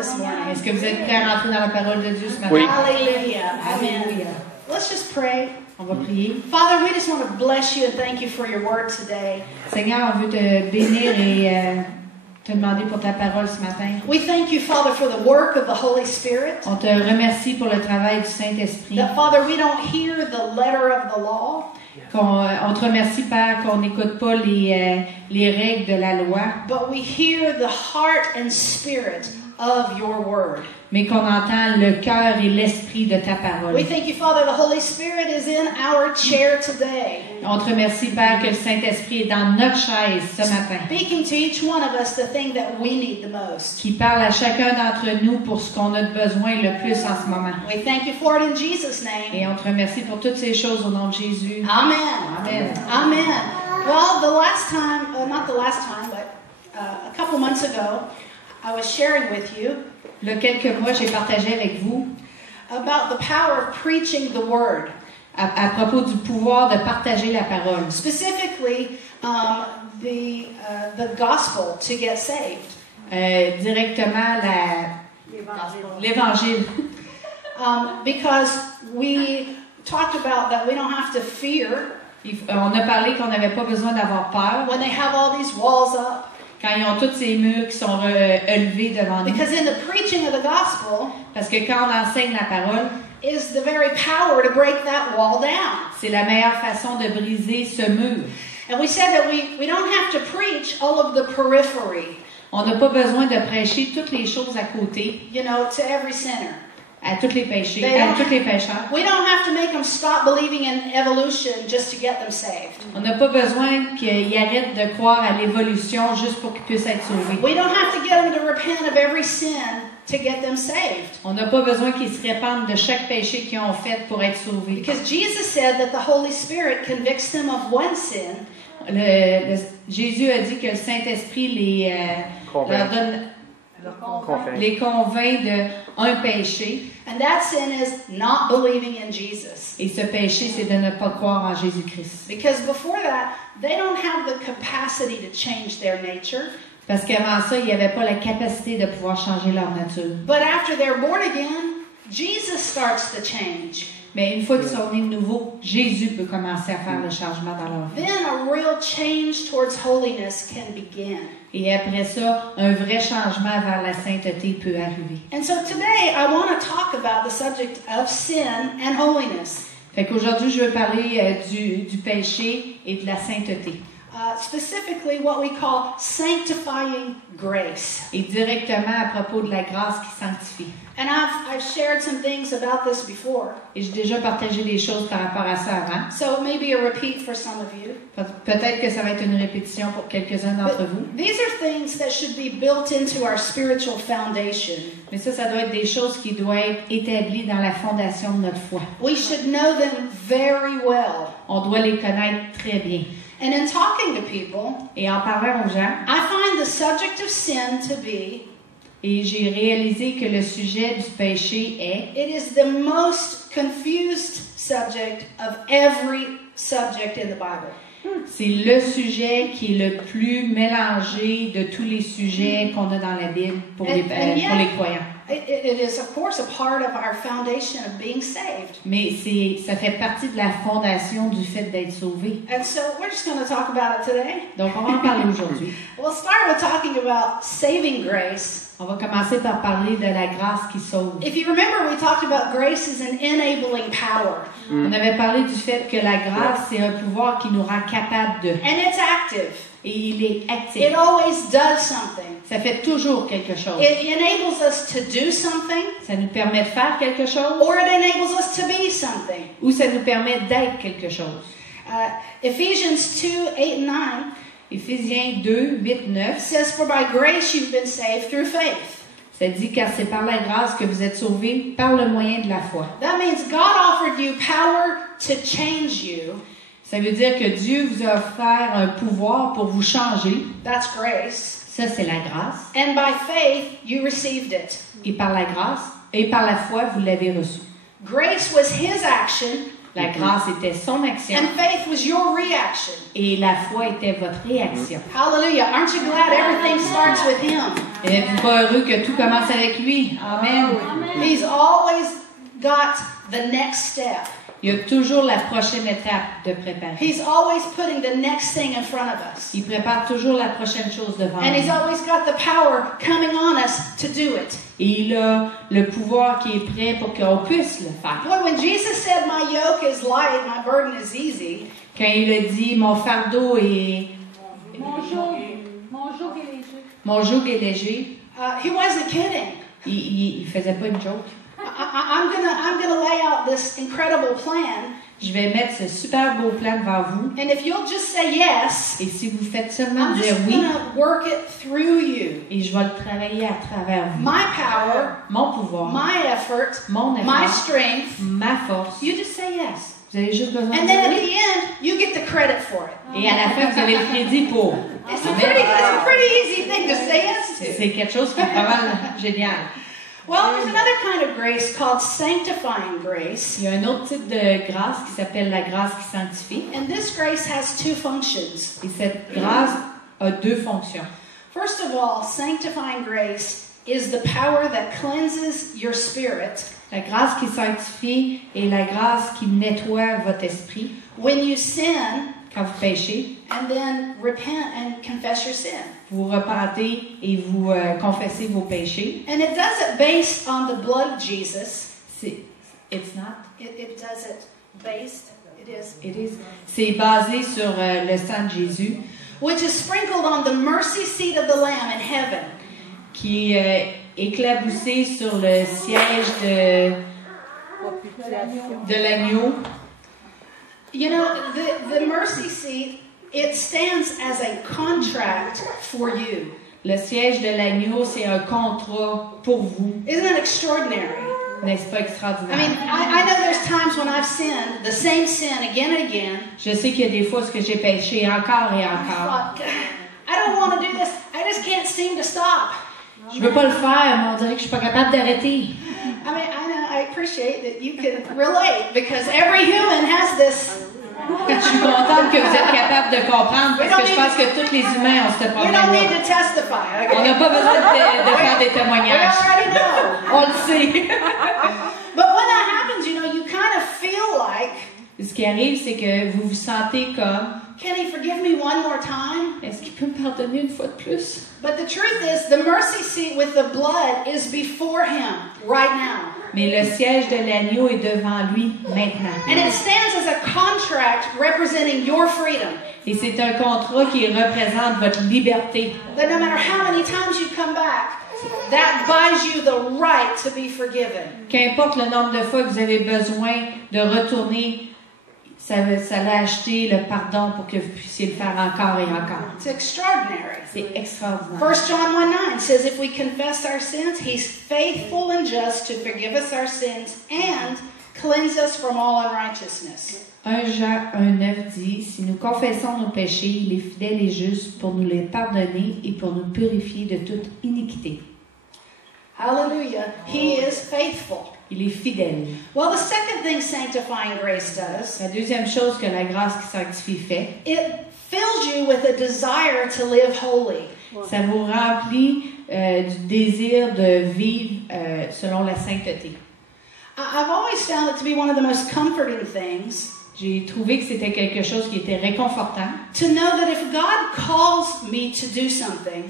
this morning? Est-ce que vous êtes prêts à rentrer dans la parole de Dieu ce matin? Oui. Hallelujah. Amen. Alléluia. Let's just pray. On va prier. Father, we just want to bless you and thank you for your word today. Seigneur, on veut te bénir et te demander pour ta parole ce matin. We thank you, Father, for the work of the Holy Spirit. On te remercie pour le travail du Saint-Esprit. That, Father, we don't hear the letter of the law, On te remercie, Père, qu'on n'écoute pas les règles de la loi, but we hear the heart and spirit of your word. mais qu'on entend le cœur et l'esprit de ta parole. We thank you, Father, the Holy Spirit is in our chair today, On te remercie, Père, que le Saint-Esprit est dans notre chaise ce matin, speaking to each one of us the thing that we need the most. qui parle à chacun d'entre nous pour ce qu'on a besoin le plus en ce moment. We thank you for it in Jesus' name. Et on te remercie pour toutes ces choses au nom de Jésus. Amen. Amen. Amen. Well, the last time, not the last time, but a couple months ago, I was sharing with you Il y a quelques mois, j'ai partagé avec vous about the power of preaching the word. à propos du pouvoir de partager la parole. Specifically, the gospel to get saved. Directement l'Évangile. Because we talked about that we don't have to fear On a parlé qu'on n'avait pas besoin d'avoir peur when they have all these walls up. quand ils ont tous ces murs qui sont élevés devant nous. Because in the preaching of the gospel Parce que quand on enseigne la parole, is the very power to break that wall down. c'est la meilleure façon de briser ce mur. And we said that we don't have to preach all of the periphery, On n'a pas besoin de prêcher toutes les choses à côté, you know, to every sinner. à tous les péchés, They à don't- tous les pécheurs. We don't have to make them stop believing in evolution just to get them saved. On n'a pas besoin qu'ils arrêtent de croire à l'évolution juste pour qu'ils puissent être sauvés. We don't have to get them to repent of every sin to get them saved. On n'a pas besoin qu'ils se répandent de chaque péché qu'ils ont fait pour être sauvés. Because Jesus said that the Holy Spirit convicts them of one sin, Jésus a dit que le Saint-Esprit leur donne, les convainc d'un péché. and that sin is not believing in Jesus. Et ce péché, c'est de ne pas croire en Jésus-Christ. Because before that, they don't have the capacity to change their nature. Parce qu'avant ça, ils n'avaient pas la capacité de pouvoir changer leur nature. But after they're born again, Jesus starts the change. Mais une fois qu'ils sont nés de nouveau, Jésus peut commencer à faire le changement dans leur vie. Then a real change towards holiness can begin. Et après ça, un vrai changement vers la sainteté peut arriver. And so today I want to talk about the subject of sin and holiness. Fait qu'aujourd'hui, je veux parler du péché et de la sainteté. Specifically what we call sanctifying grace. Et directement à propos de la grâce qui sanctifie. And I've shared some things about this before. Et j'ai déjà partagé des choses par rapport à ça avant. So it may be a repeat for some of you. Peut-être que ça va être une répétition pour quelques-uns d'entre vous. These are things that should be built into our spiritual foundation. Mais ça doit être des choses qui doivent être établies dans la fondation de notre foi. We should know them very well. On doit les connaître très bien. And in talking to people, Et en parlant aux gens, I find the subject of sin to be, et j'ai réalisé que le sujet du péché est, it is the most confused subject of every subject in the Bible. c'est le sujet qui est le plus mélangé de tous les sujets qu'on a dans la Bible pour les croyants. It is, of course, a part of our foundation of being saved. Mais ça fait partie de la fondation du fait d'être sauvé. And so we're just going to talk about it today. Donc, on va en parler aujourd'hui. We'll start with talking about saving grace. On va commencer par parler de la grâce qui sauve. If you remember, we talked about grace as an enabling power. On avait parlé du fait que la grâce, c'est un pouvoir qui nous rend capable de. And it's active. Et il est actif. It always does something. Ça fait toujours quelque chose. It enables us to do something, Ça nous permet de faire quelque chose or it enables us to be something. ou ça nous permet d'être quelque chose. Ephesians 2, 8 and 9 Éphésiens 2, 8, 9, says, "For by grace you've been saved through faith." ça dit car c'est par la grâce que vous êtes sauvés par le moyen de la foi. That means God offered you power to change you. Ça veut dire que Dieu vous a offert un pouvoir pour vous changer. That's grace. Ça, c'est la grâce. And by faith you received it. Et par la grâce et par la foi, vous l'avez reçu. Grace was His action La grâce était son action and faith was your reaction. et la foi était votre réaction. Hallelujah. Aren't you glad everything starts with Him? Et êtes-vous pas heureux que tout commence avec lui? Amen. He's always got the next step. Il y a toujours la prochaine étape de préparer. He's always putting the next thing in front of us. Il prépare toujours la prochaine chose devant And He's nous. always got the power coming on us to do it. Et il a le pouvoir qui est prêt pour qu'on puisse le faire. Boy, when Jesus said, "My yoke is light, my burden is easy," Quand il a dit, mon fardeau est... Mon joug est léger, He wasn't kidding. il faisait pas une joke. I'm gonna lay out this incredible plan, Je vais mettre ce super beau plan devant vous. and if you'll just say yes, Et si vous faites seulement I'm dire just oui, gonna work it through you. et je vais le travailler à travers vous. My power, Mon pouvoir, my effort, mon my effort, strength. ma force. You just say yes. Vous avez juste besoin de And then at dire oui. the end, you get the credit for it. Et à la fin, vous avez le crédit pour. It's a pretty easy thing to say yes to. C'est quelque chose qui est pas mal génial. Well, there's another kind of grace called sanctifying grace. Il y a un autre type de grâce qui s'appelle la grâce qui sanctifie. And this grace has two functions. Et cette grâce a deux fonctions. First of all, sanctifying grace is the power that cleanses your spirit La grâce qui sanctifie est la grâce qui nettoie votre esprit when you sin quand vous péchez. and then repent and confess your sin. Vous repentez et vous confessez vos péchés. And it does it based on the blood of Jesus. It's not. It does it based, it is, It is. C'est basé sur le sang de Jésus which is sprinkled on the mercy seat of the Lamb in heaven. qui est éclaboussé sur le siège de l'agneau. You know, the mercy seat, it stands as a contract for you. Le siège de l'agneau, c'est un contrat pour vous. Isn't that extraordinary? N'est-ce pas I extraordinaire? mean, I know there's times when I've sinned, the same sin again and again. Je sais qu'il y a des fois que j'ai péché encore et I encore. thought, I don't want to do this. I just can't seem to stop. Je veux pas le faire, mais on dirait que je suis pas capable d'arrêter. I mean, I appreciate that you can relate because every human has this. Je suis contente que vous êtes capable de comprendre parce que je pense que tous les humains ont ce We don't need problème-là. to testify. Okay? On n'a pas besoin de faire des We témoignages. already know. On le sait. But when that happens, you know, you kind of feel like, Ce qui arrive, c'est que vous vous sentez comme, can He forgive me one more time? est-ce qu'il peut me pardonner une fois de plus? But the truth is, the mercy seat with the blood is before Him right now. Mais le siège de l'agneau est devant lui maintenant. And it stands as a contract representing your freedom. Et c'est un contrat qui représente votre liberté. That no matter how many times you come back, that buys you the right to be forgiven. Qu'importe le nombre de fois que vous avez besoin de retourner, ça l'a acheté le pardon pour que vous puissiez le faire encore et encore. It's extraordinary. C'est extraordinaire. 1 John 1:9 says, if we confess our sins, He's faithful and just to forgive us our sins and cleanse us from all unrighteousness. 1 Jean 1,9 dit, si nous confessons nos péchés, il est fidèle et juste pour nous les pardonner et pour nous purifier de toute iniquité. Hallelujah. He is faithful. Il est fidèle. Well, the second thing sanctifying grace does, La deuxième chose que la grâce qui sanctifie fait, it fills you with a desire to live holy. ça vous remplit du désir de vivre selon la sainteté. I've always found it to be one of the most comforting things J'ai trouvé que c'était quelque chose qui était réconfortant to know that if God calls me to do something,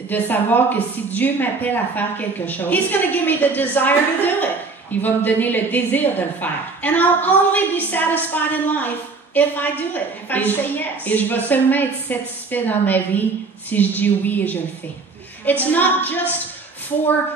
de savoir que si Dieu m'appelle à faire quelque chose, He's going to give me the desire to do it. il va me donner le désir de le faire. And I'll only be satisfied in life if I do it, if I say Et yes. je vais seulement être satisfait dans ma vie si je dis oui et je le fais. It's not just for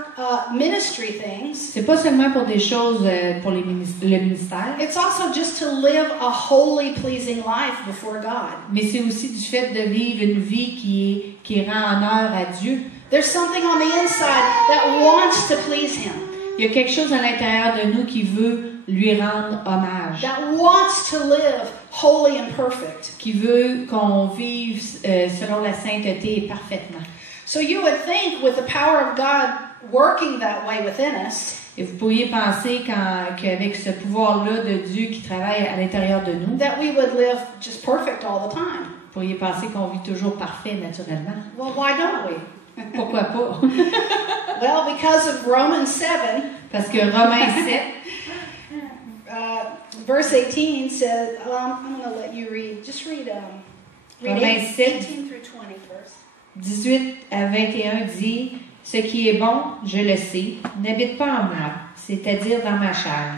ministry things. C'est pas seulement pour des choses pour le ministère, It's also just to live a holy, pleasing life before God. mais c'est aussi du fait de vivre une vie qui rend honneur à Dieu. There's something on the inside that wants to please Him, Il y a quelque chose à l'intérieur de nous qui veut lui rendre hommage, that wants to live holy and perfect. qui veut qu'on vive selon la sainteté et parfaitement. So you would think with the power of God working that way within us, Et vous pourriez penser qu'avec ce pouvoir-là de Dieu qui travaille à l'intérieur de nous, that we would live just perfect all the time. vous pourriez penser qu'on vit toujours parfait naturellement. Well, why don't we? Pourquoi pas? Well, because of Romans 7, Parce que Romains 7, verse 18 says, I'm going to let you read. Just read, Romains 7, 18 through 20 first. 18 à 21 dit « Ce qui est bon, je le sais, n'habite pas en moi, c'est-à-dire dans ma chair.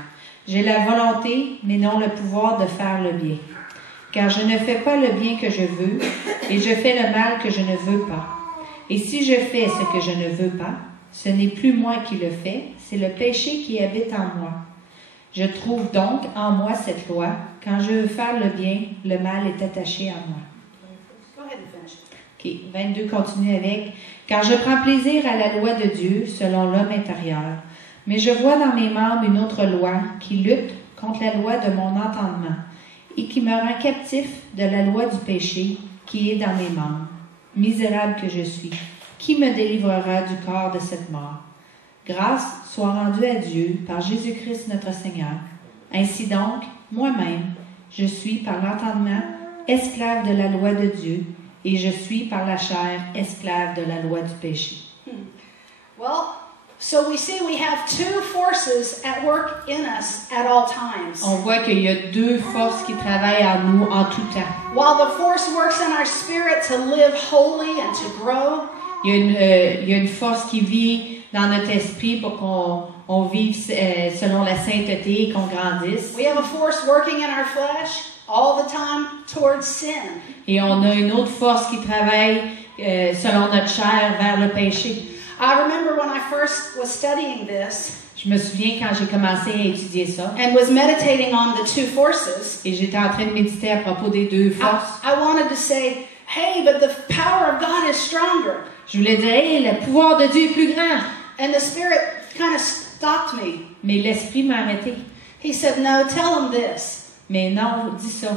J'ai la volonté, mais non le pouvoir de faire le bien. Car je ne fais pas le bien que je veux, et je fais le mal que je ne veux pas. Et si je fais ce que je ne veux pas, ce n'est plus moi qui le fais, c'est le péché qui habite en moi. Je trouve donc en moi cette loi, quand je veux faire le bien, le mal est attaché à moi. » Go ahead and finish. OK, 22 continue avec. Car je prends plaisir à la loi de Dieu selon l'homme intérieur. Mais je vois dans mes membres une autre loi qui lutte contre la loi de mon entendement et qui me rend captif de la loi du péché qui est dans mes membres. Misérable que je suis, qui me délivrera du corps de cette mort? Grâce soit rendue à Dieu par Jésus-Christ notre Seigneur. Ainsi donc, moi-même, je suis par l'entendement esclave de la loi de Dieu, et je suis par la chair esclave de la loi du péché. Well, so we see we have two forces at work in us at all times. On voit qu'il y a deux forces qui travaillent en nous en tout temps. While the force works in our spirit to live holy and to grow, Il y a une force qui vit dans notre esprit pour qu'on vive selon la sainteté et qu'on grandisse. we have a force working in our flesh all the time towards sin. Et on a une autre force qui travaille selon notre chair vers le péché. I remember when I first was studying this Je me souviens quand j'ai commencé à étudier ça and was meditating on the two forces, et j'étais en train de méditer à propos des deux forces. I wanted to say, hey, but the power of God is stronger. Je voulais dire, hey, le pouvoir de Dieu est plus grand. And the Spirit kind of stopped me. Mais l'esprit m'a arrêté. He said, no, tell him this. Mais non, dis ça.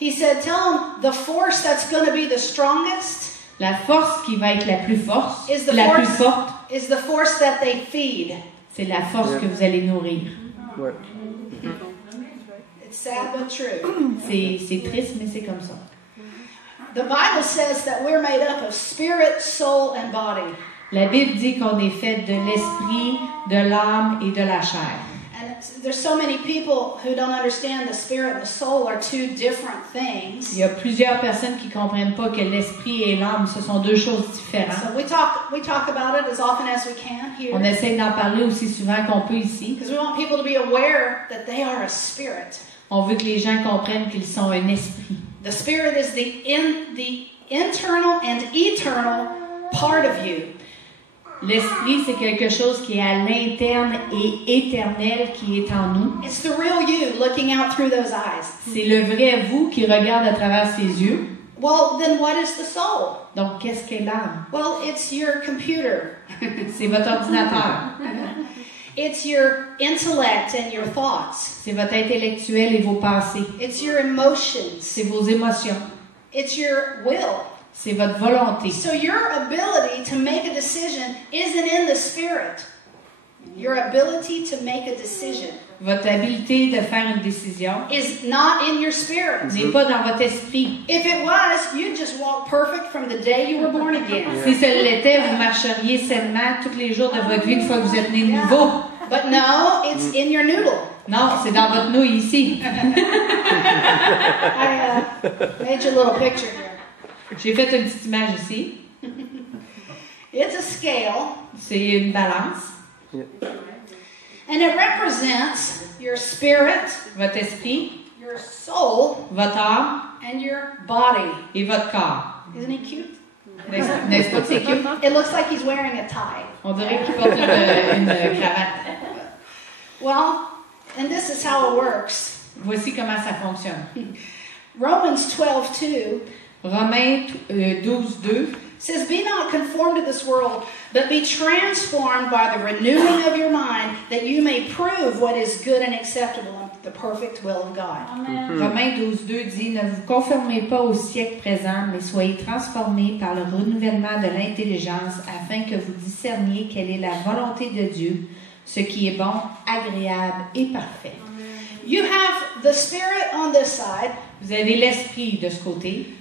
He said, tell him the force that's going to be the strongest La force qui va être la plus forte, is the la plus force forte, is the force that they feed. c'est la force que vous allez nourrir. Ouais. It's sad but true. C'est triste, mais c'est comme ça. The Bible says that we're made up of spirit, soul, and body. La Bible dit qu'on est fait de l'esprit, de l'âme et de la chair. And there's so many people who don't understand the spirit and the soul are two different things. Il y a plusieurs personnes qui comprennent pas que l'esprit et l'âme, ce sont deux choses différentes. So we talk about it as often as we can On here essaie d'en parler aussi souvent qu'on peut ici. because we want people to be aware that they are a spirit. On veut que les gens comprennent qu'ils sont un esprit. The spirit is the internal and eternal part of you. L'esprit, c'est quelque chose qui est à l'interne et éternel qui est en nous. It's the real you looking out through those eyes. C'est le vrai vous qui regarde à travers ses yeux. Well, then what is the soul? Donc, qu'est-ce qu'est l'âme? Well, it's your computer. C'est votre ordinateur. It's your intellect and your thoughts. C'est votre intellectuel et vos pensées. It's your emotions. C'est vos émotions. It's your will. C'est votre volonté. So your ability to make a decision isn't in the spirit. Your ability to make a decision Votre habileté de faire une décision is not in your spirit. n'est pas dans votre esprit. If it was, you'd just walk perfect from the day you were born again. Si ce l'était, vous marcheriez sainement tous les jours de votre vie une fois que vous êtes né de nouveau. But no, it's in your noodle. Non, c'est dans votre nouille ici. I made you a little picture here. J'ai fait une petite image ici. It's a scale, C'est une balance. and it represents your spirit, Votre esprit, your soul, votre âme and your body. et votre corps. Isn't he cute? N'est-ce pas que c'est cute? It looks like he's wearing a tie. On dirait qu'il porte une cravate. Well, and this is how it works. Voici comment ça fonctionne. Romans 12:2 Romains 12:2 says, "Be not conformed to this world, but be transformed by the renewing of your mind, that you may prove what is good and acceptable the perfect will of God. Romains 12:2 dit, ne vous conformez pas au siècle présent, mais soyez transformés par le renouvellement de l'intelligence afin que vous discerniez quelle est la volonté de Dieu, ce qui est bon, agréable et parfait. You have the Spirit on this side, Vous avez l'esprit de ce côté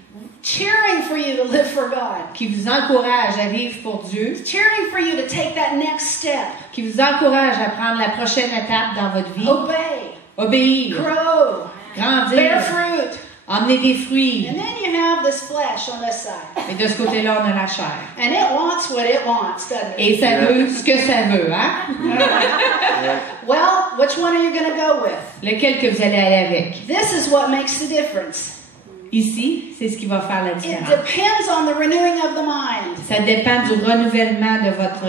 cheering for you to live for God, qui vous encourage à vivre pour Dieu, cheering for you to take that next step, qui vous encourage à prendre la prochaine étape dans votre vie, obey, obéir, grow, bear grandir, fruit. emmener des fruits. And then you have this flesh on this side. Et de ce côté-là, on a la chair. And it wants what it wants, doesn't it? Et ça veut ce que ça veut, hein? Well, which one are you going to go with? Lequel que vous allez aller avec? This is what makes the difference. Ici, c'est ce qui va faire la It différence. depends on the renewing of the mind. Ça dépend du renouvellement de votre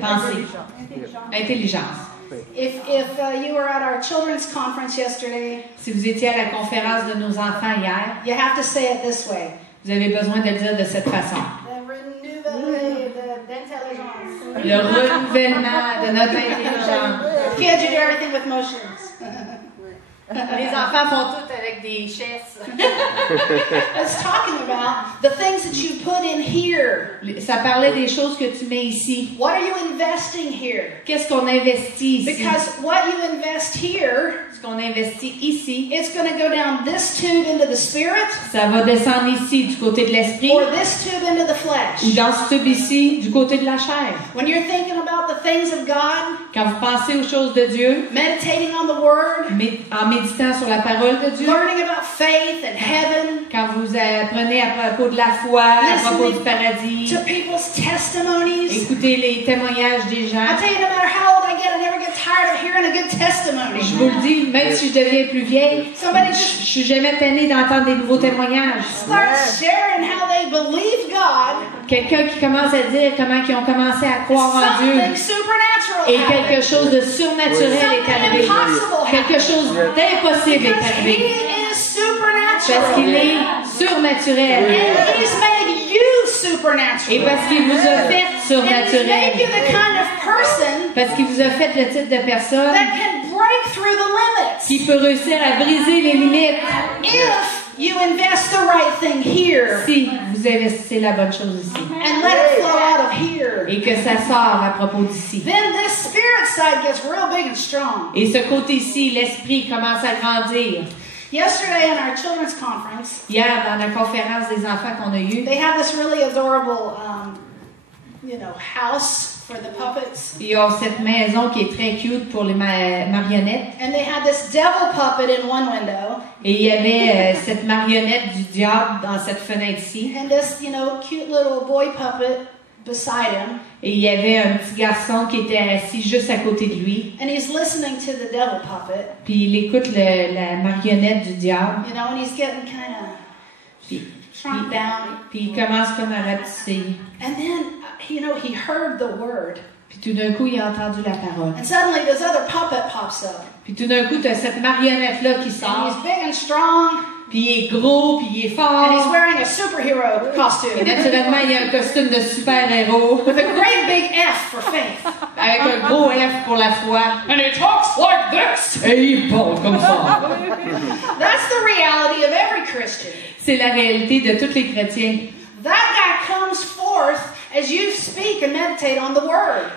pensée. Intelligence. If you were at our children's conference yesterday, Si vous étiez à la conférence de nos enfants hier, you have to say it this way. vous avez besoin de le dire de cette façon. Le renouvellement de notre intelligence. Kids, you do everything with motions. Les enfants font tout avec des chaises. It's talking about the things that you put in here. Ça parlait des choses que tu mets ici. What are you investing here? Qu'est-ce qu'on investit ici? Because what you invest here, Ce qu'on investit ici, it's going to go down this tube into the spirit, ça va descendre ici du côté de l'esprit or this tube into the ou flesh. dans ce tube ici du côté de la chair. When you're thinking about the things of God, Quand vous pensez aux choses de Dieu, meditating on the Word, en méditant sur la parole de Dieu, learning about faith and heaven, quand vous apprenez à propos de la foi, à propos du paradis, to people's testimonies. écoutez les témoignages des I gens. tell you, no matter how old I get, I never get tired of hearing a good testimony. Je vous le dis, même si je deviens plus vieille, Somebody je just suis jamais tannée d'entendre des nouveaux témoignages. start sharing how they believe God. Quelqu'un qui commence à dire comment ils ont commencé à croire en Dieu Something supernatural et happened. quelque chose de surnaturel est arrivé. Quelque chose d'impossible est Because He arrivé. is Parce supernatural. qu'il est surnaturel. And He's made you Et supernatural. parce qu'il vous a fait And He's made surnaturel. you the kind of person Parce qu'il vous a fait le type de personne that can break through the limits qui peut réussir à briser les limites if you invest the right thing here si vous investissez la bonne chose ici. and let it flow out of here. Et que ça sort à propos d'ici. Then this spirit side gets real big and strong. Et ce côté-ci, l'esprit commence à grandir. Yesterday in our children's conference, Hier, dans la conférence des enfants qu'on a eue, they have this really adorable, house for the puppets. ils ont cette maison qui est très cute pour les marionnettes. And they had this devil puppet in one window, Et il y avait cette marionnette du diable dans cette fenêtre-ci. and this, cute little boy puppet beside him. Et il y avait un petit garçon qui était assis juste à côté de lui. And he's listening to the devil puppet, Puis il écoute la marionnette du diable. and he's getting kind of Puis, shrunk down. puis il commence comme à rapetisser. And then, he heard the word. Puis tout d'un coup, il a entendu la parole. And suddenly this other puppet pops up. Puis tout d'un coup, tu as cette marionnette-là qui And sort. he's big and strong, Puis il est gros, puis il est and he's fort. wearing a superhero Et costume naturellement, il y a un costume de super-héros with a great big F for faith. avec un gros F pour la foi. And he talks like this. Et il parle comme ça. That's the reality of every Christian. C'est la réalité de tous les chrétiens. That guy comes forth as you speak and meditate on the Word.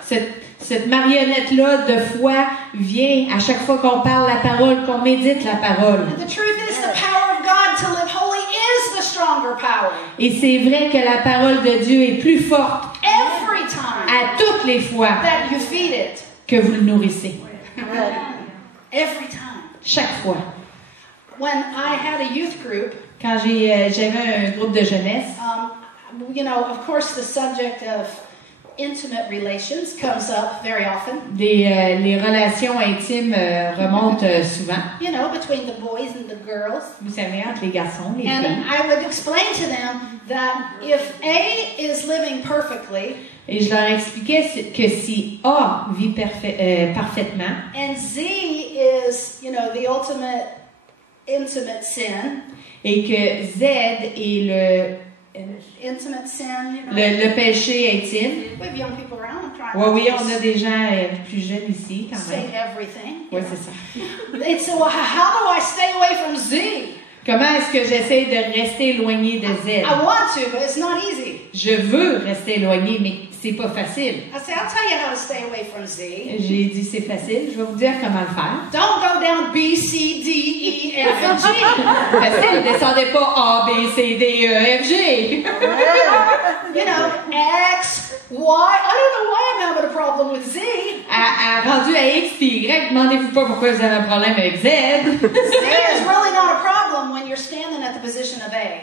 Cette marionnette-là de foi vient à chaque fois qu'on parle la parole, qu'on médite la parole. And the truth is, the power of God to live holy is the stronger power. Et c'est vrai que la parole de Dieu est plus forte Every time à toutes les fois that you feed it. que vous le nourrissez. Every time. Chaque fois. When I had a youth group, Quand j'avais un groupe de jeunesse, of course, the subject of intimate relations comes up very often. les relations intimes remontent souvent. Between the boys and the girls. Vous savez, entre les garçons, les And filles. I would explain to them that if A is living perfectly, Et je leur expliquais que si A vit parfaitement and Z is, the ultimate intimate sin, et que Z est intimate sin, you know. Le péché intime. We have young people around. I'm trying Oui, to on a des gens plus jeunes ici quand say même. everything. Oui, c'est ça. It's well, how do I stay away from Z? Comment est-ce que j'essaie de rester éloigné de Z? I want to, but it's not easy. Je veux rester éloigné, mais c'est pas facile. I say, I'll tell you how to stay away from Z. J'ai dit c'est facile, je vais vous dire comment le faire. Don't go down B, C, D, E, F, and G. Facile, descendez pas A, B, C, D, E, F, G. You know, X, Y. I don't know why I'm having a problem with Z. Rendu à X puis Y, demandez-vous pas pourquoi vous avez un problème avec Z. Z is really not a problem when you're standing at the position of A.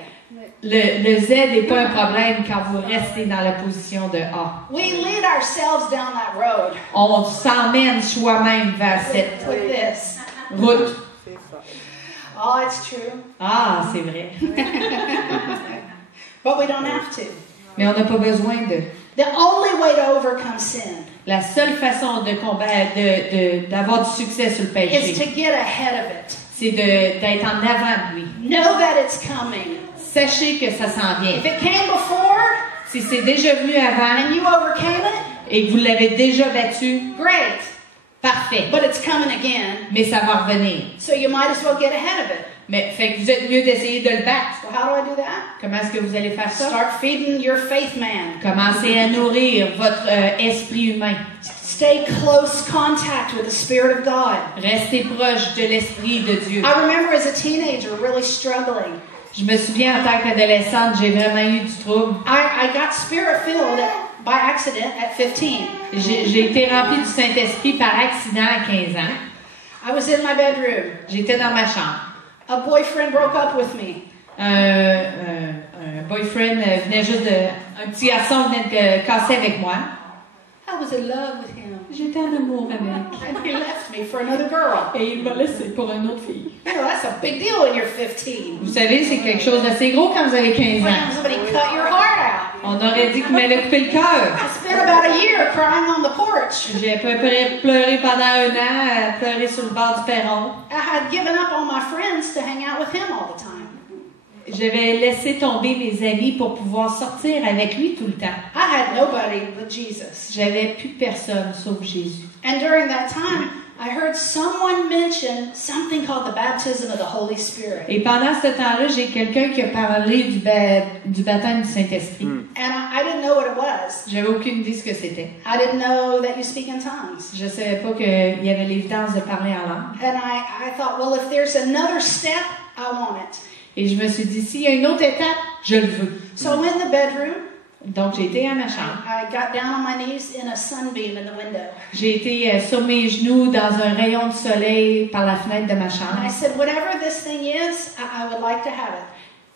Le Z n'est pas un problème quand vous restez dans la position de A. We lead ourselves down that road On s'emmène soi-même vers cette with this. route. Oh, it's true. Ah, c'est vrai. But we don't have to. Mais on n'a pas besoin de. The only way to overcome sin La seule façon de combattre, d'avoir du succès sur le is péché, to get ahead of it. c'est d'être en avant de lui. Know that it's coming. Sachez que ça s'en vient. If it came before Si c'est déjà venu avant and you overcame it, et que vous l'avez déjà battu, great. parfait. But it's coming again, Mais ça va revenir. so you might as well get ahead of it. Mais fait que vous êtes mieux d'essayer de le battre. So how do I do that? Comment est-ce que vous allez faire ça? Start feeding your faith man. Commencez à nourrir votre esprit humain. Stay close contact with the Spirit of God. Restez proche de l'esprit de Dieu. I remember as a teenager really struggling. Je me souviens en tant qu'adolescente, j'ai vraiment eu du trouble. I got spirit-filled by accident at 15. J'ai été remplie du Saint-Esprit par accident à 15 ans. I was in my bedroom. J'étais dans ma chambre. A boyfriend broke up with me. Un boyfriend venait juste de... Un petit garçon venait de casser avec moi. I was in love with him. J'étais en amour avec. And he left me for another girl. Et il m'a laissé pour une autre fille. You know, that's a big deal when you're 15. Vous savez, c'est quelque chose d'assez gros quand vous avez 15 When ans. somebody cut your heart out. On aurait dit qu'il m'allait couper le cœur. I spent about a year crying on the porch. J'ai à peu près pleuré pendant 1 an, pleuré sur le bord du perron. I had given up on my friends to hang out with him all the time. J'avais laissé tomber mes amis pour pouvoir sortir avec lui tout le temps. I had nobody but Jesus. J'avais plus personne sauf Jésus. And during that time, I heard someone mention something called the baptism of the Holy Spirit. Et pendant ce temps-là, j'ai quelqu'un qui a parlé du baptême du Saint-Esprit. And I didn't know what it was. J'avais aucune idée ce que c'était. I didn't know that you speak in tongues. Je savais pas qu'il y avait l'évidence de parler en langue. And I thought, well, if there's another step, I want it. Et je me suis dit, s'il y a une autre étape, je le veux. So I'm in the bedroom. Donc, j'ai été à ma chambre. I got down on my knees in a sunbeam in the window. J'ai été sur mes genoux dans un rayon de soleil par la fenêtre de ma And I chambre. said, whatever this thing is, I would like to have it.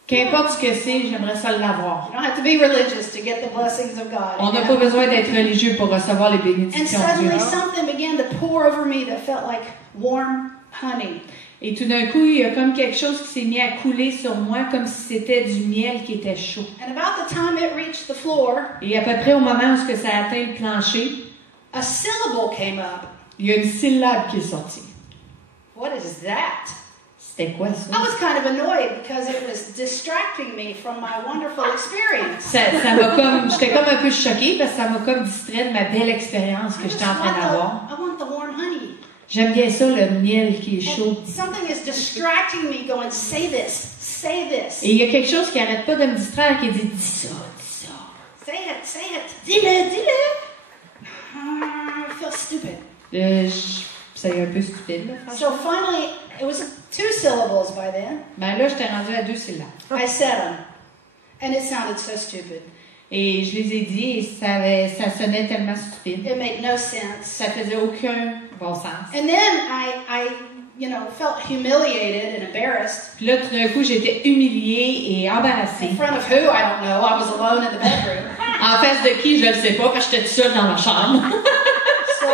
Qu'importe ce que c'est, j'aimerais ça l'avoir. You don't have to be religious to get the blessings of God. On n'a pas besoin d'être religieux pour recevoir les And bénédictions de suddenly Dieu. something began to pour over me that felt like warm honey. Et tout d'un coup, il y a comme quelque chose qui s'est mis à couler sur moi, comme si c'était du miel qui était chaud. And about the time it reached the floor, Et à peu près au moment où ça a atteint le plancher, a syllable came up. il y a une syllabe qui est sortie. What is that? C'était quoi ça? I was kind of annoyed because it was distracting me from my wonderful experience. Ça m'a comme, j'étais comme un peu choquée parce que ça m'a comme distrait de ma belle expérience que j'étais en train d'avoir. I want the warm honey. J'aime bien ça, le miel qui est chaud. And something is distracting me going, say this, say this. Et il y a quelque chose qui arrête pas de me distraire, qui dit, dis ça, dis ça. Say it, say it. Dis-le, dis-le. I feel stupid. C'est un peu stupide, là, So franchement. finally, it was 2 syllables by then. Ben là, j'étais rendue à 2 syllabes. I said them. And it sounded so stupid. Et je les ai dit et ça sonnait tellement stupide. It made no sense. Ça faisait aucun bon sens. And then I felt humiliated and embarrassed. Puis là, tout d'un coup, j'étais humiliée et embarrassée. In front of who? I don't know. I was alone in the bedroom. En face de qui, je ne le sais pas, parce que j'étais toute seule dans ma chambre. So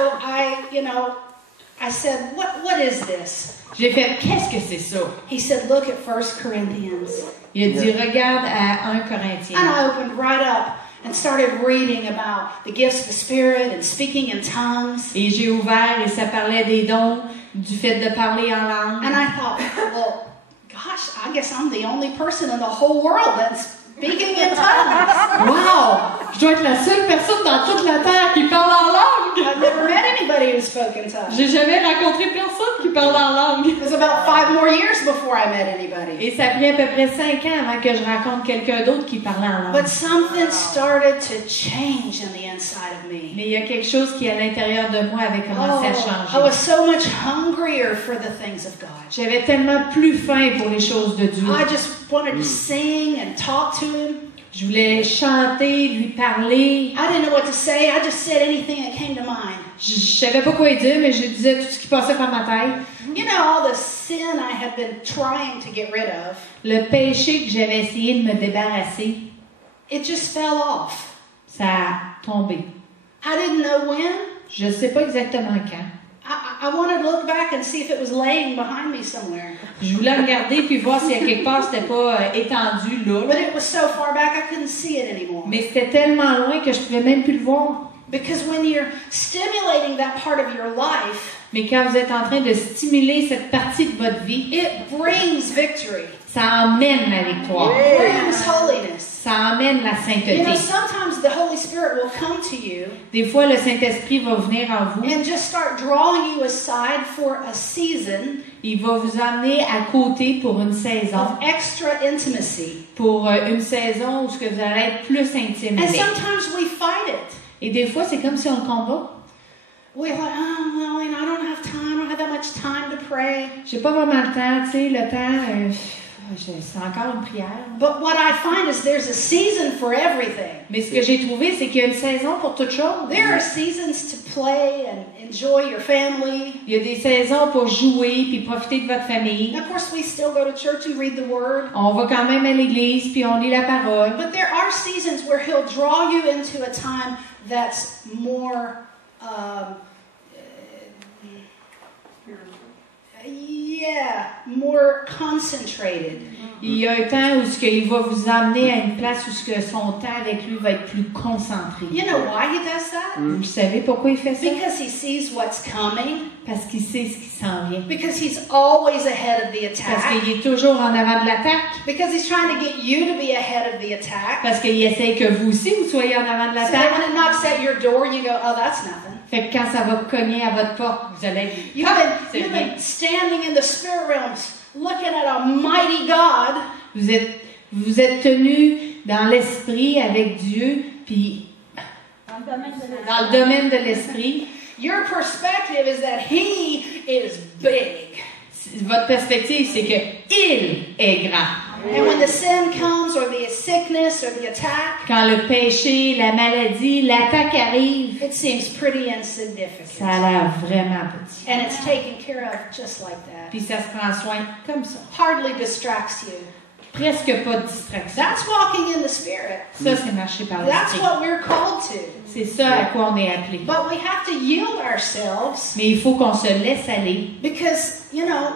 I said, what is this? J'ai fait, qu'est-ce que c'est ça? He said, look at 1 Corinthians. Il a dit, regarde à 1 And Corinthiens. I opened right up and started reading about the gifts of the Spirit and speaking in tongues. Et j'ai ouvert et ça parlait des dons, du fait de parler en langue. And I thought, well, gosh, I guess I'm the only person in the whole world that's speaking in tongues. Wow! Je dois être la seule personne dans toute la terre qui parle en langue! I've never met anybody who spoke in tongues. J'ai jamais rencontré personne qui parle en langue. It was about 5 more years before I met anybody. Et ça a pris à peu près 5 ans avant que je rencontre quelqu'un d'autre qui parlait en langue. But something started to change on the inside of me. Mais il y a quelque chose qui, à l'intérieur de moi, avait commencé à I changer. was so much hungrier for the things of God. J'avais tellement plus faim pour les choses de Dieu. I just wanted to sing and talk to Him. Je voulais chanter, lui parler. I didn't know what to say. I just said anything that came to mind. Je savais pas quoi dire, mais je disais tout ce qui passait par ma tête. You know, all the sin I had been trying to get rid of, Le péché que j'avais essayé de me débarrasser, it just fell off. ça a tombé. I didn't know when. Je sais pas exactement quand. I wanted to look back and see if it was laying behind me somewhere. Je voulais regarder puis voir si à quelque part c'était pas étendu là. But it was so far back I couldn't see it anymore. Mais c'était tellement loin que je pouvais même plus le voir. Because when you're stimulating that part of your life, Mais quand vous êtes en train de stimuler cette partie de votre vie, it brings victory. ça emmène la victoire. It brings holiness. Ça emmène la You sainteté. know, sometimes the Holy Spirit will come to you Des fois, le Saint-Esprit va venir en vous. and just start drawing you aside for a season Il va vous emmener à côté pour une saison. of extra intimacy. Pour une saison où ce que vous allez être plus intime And avec. sometimes we fight it. Et des fois, c'est comme si on le combat. We're like, oh, well, you know, I don't have time. I don't have that much time to pray. J'ai pas vraiment le temps, tu sais, le temps, c'est encore une prière. But what I find is there's a season for everything. Mais ce que j'ai trouvé, c'est qu'il y a une saison pour toute chose. There are seasons to play and enjoy your family. Il y a des saisons pour jouer puis profiter de votre famille. And of course, we still go to church and read the Word. On va quand même à l'église puis on lit la parole. But there are seasons where He'll draw you into a time that's more, more concentrated. Il y a un temps où ce qu'il va vous emmener à une place où ce que son temps avec lui va être plus concentré. You know why He does that? Vous savez pourquoi il fait ça? Because He sees what's coming. Parce qu'il sait ce qui s'en vient. Because He's always ahead of the Parce attack. qu'il est toujours en avant de l'attaque. Because He's trying to get you to be ahead of the attack. Parce qu'il essaie que vous aussi, vous soyez en avant de So that l'attaque. when it knocks at your door, you go, oh, that's nothing. Fait que quand ça va cogner à votre porte, vous allez être... You've c'est rien. been standing in the spirit realms, looking at a mighty God. Vous êtes tenu dans l'esprit avec Dieu, puis dans le domaine de l'esprit. Your perspective is that He is big. Votre perspective, c'est que il est grand. And when the sin comes, or the sickness, or the attack, Quand le péché, la maladie, l'attaque arrive, it seems pretty ça insignificant. a l'air vraiment petit. And it's taken care of just like that. Puis ça se prend soin comme ça. Hardly distracts you. Presque pas de distraction. That's walking in the Spirit. Ça, c'est marcher par That's l'esprit. what we're called to. C'est ça à quoi on est appelé. But we have to yield ourselves Mais il faut qu'on se laisse aller. because, you know,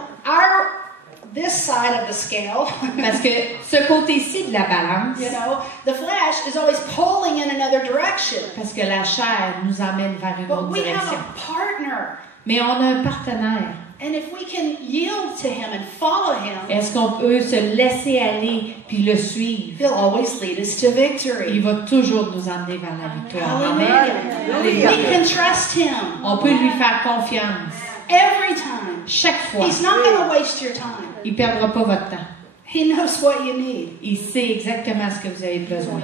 this side of the scale, Parce que ce côté-ci de la balance, you know, the flesh is always pulling in another direction. parce que la chair nous emmène vers une But autre we have direction. a partner. Mais on a un partenaire. And if we can yield to Him and follow Him, Est-ce qu'on peut se laisser aller puis le suivre? He'll always lead us to Il victory. va toujours nous emmener vers la victoire. Amen. Hallelujah. We can trust Him On peut lui faire confiance. every time. Chaque fois. He's not going to waste your time. Il ne perdra pas votre temps. He knows what you need. Il sait exactement ce que vous avez besoin.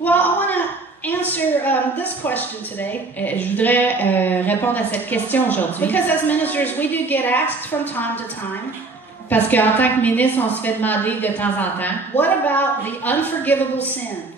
Well, I want to answer this question today. Je voudrais répondre à cette question aujourd'hui. Because as ministers, we do get asked from time to time, Parce qu'en tant que ministre, on se fait demander de temps en temps, what about the unforgivable sin?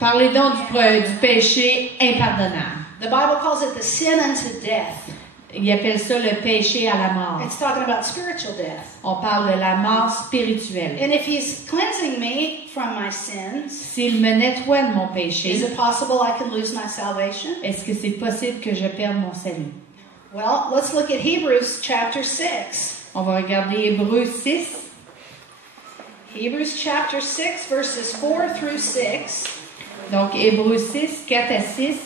parlez donc du péché impardonnable. The Bible calls it the sin unto death. Il appelle ça le péché à la mort. It's talking about spiritual death. On parle de la mort spirituelle. And if He's cleansing me from my sins, S'il me nettoie de mon is péché, it possible I can lose my salvation? est-ce que c'est possible que je perde mon salut? Well, let's look at Hebrews chapter 6. On va regarder Hébreux 6. Hebrews chapter 6, verses 4 through 6. Donc, Hébreux 6, 4 à 6.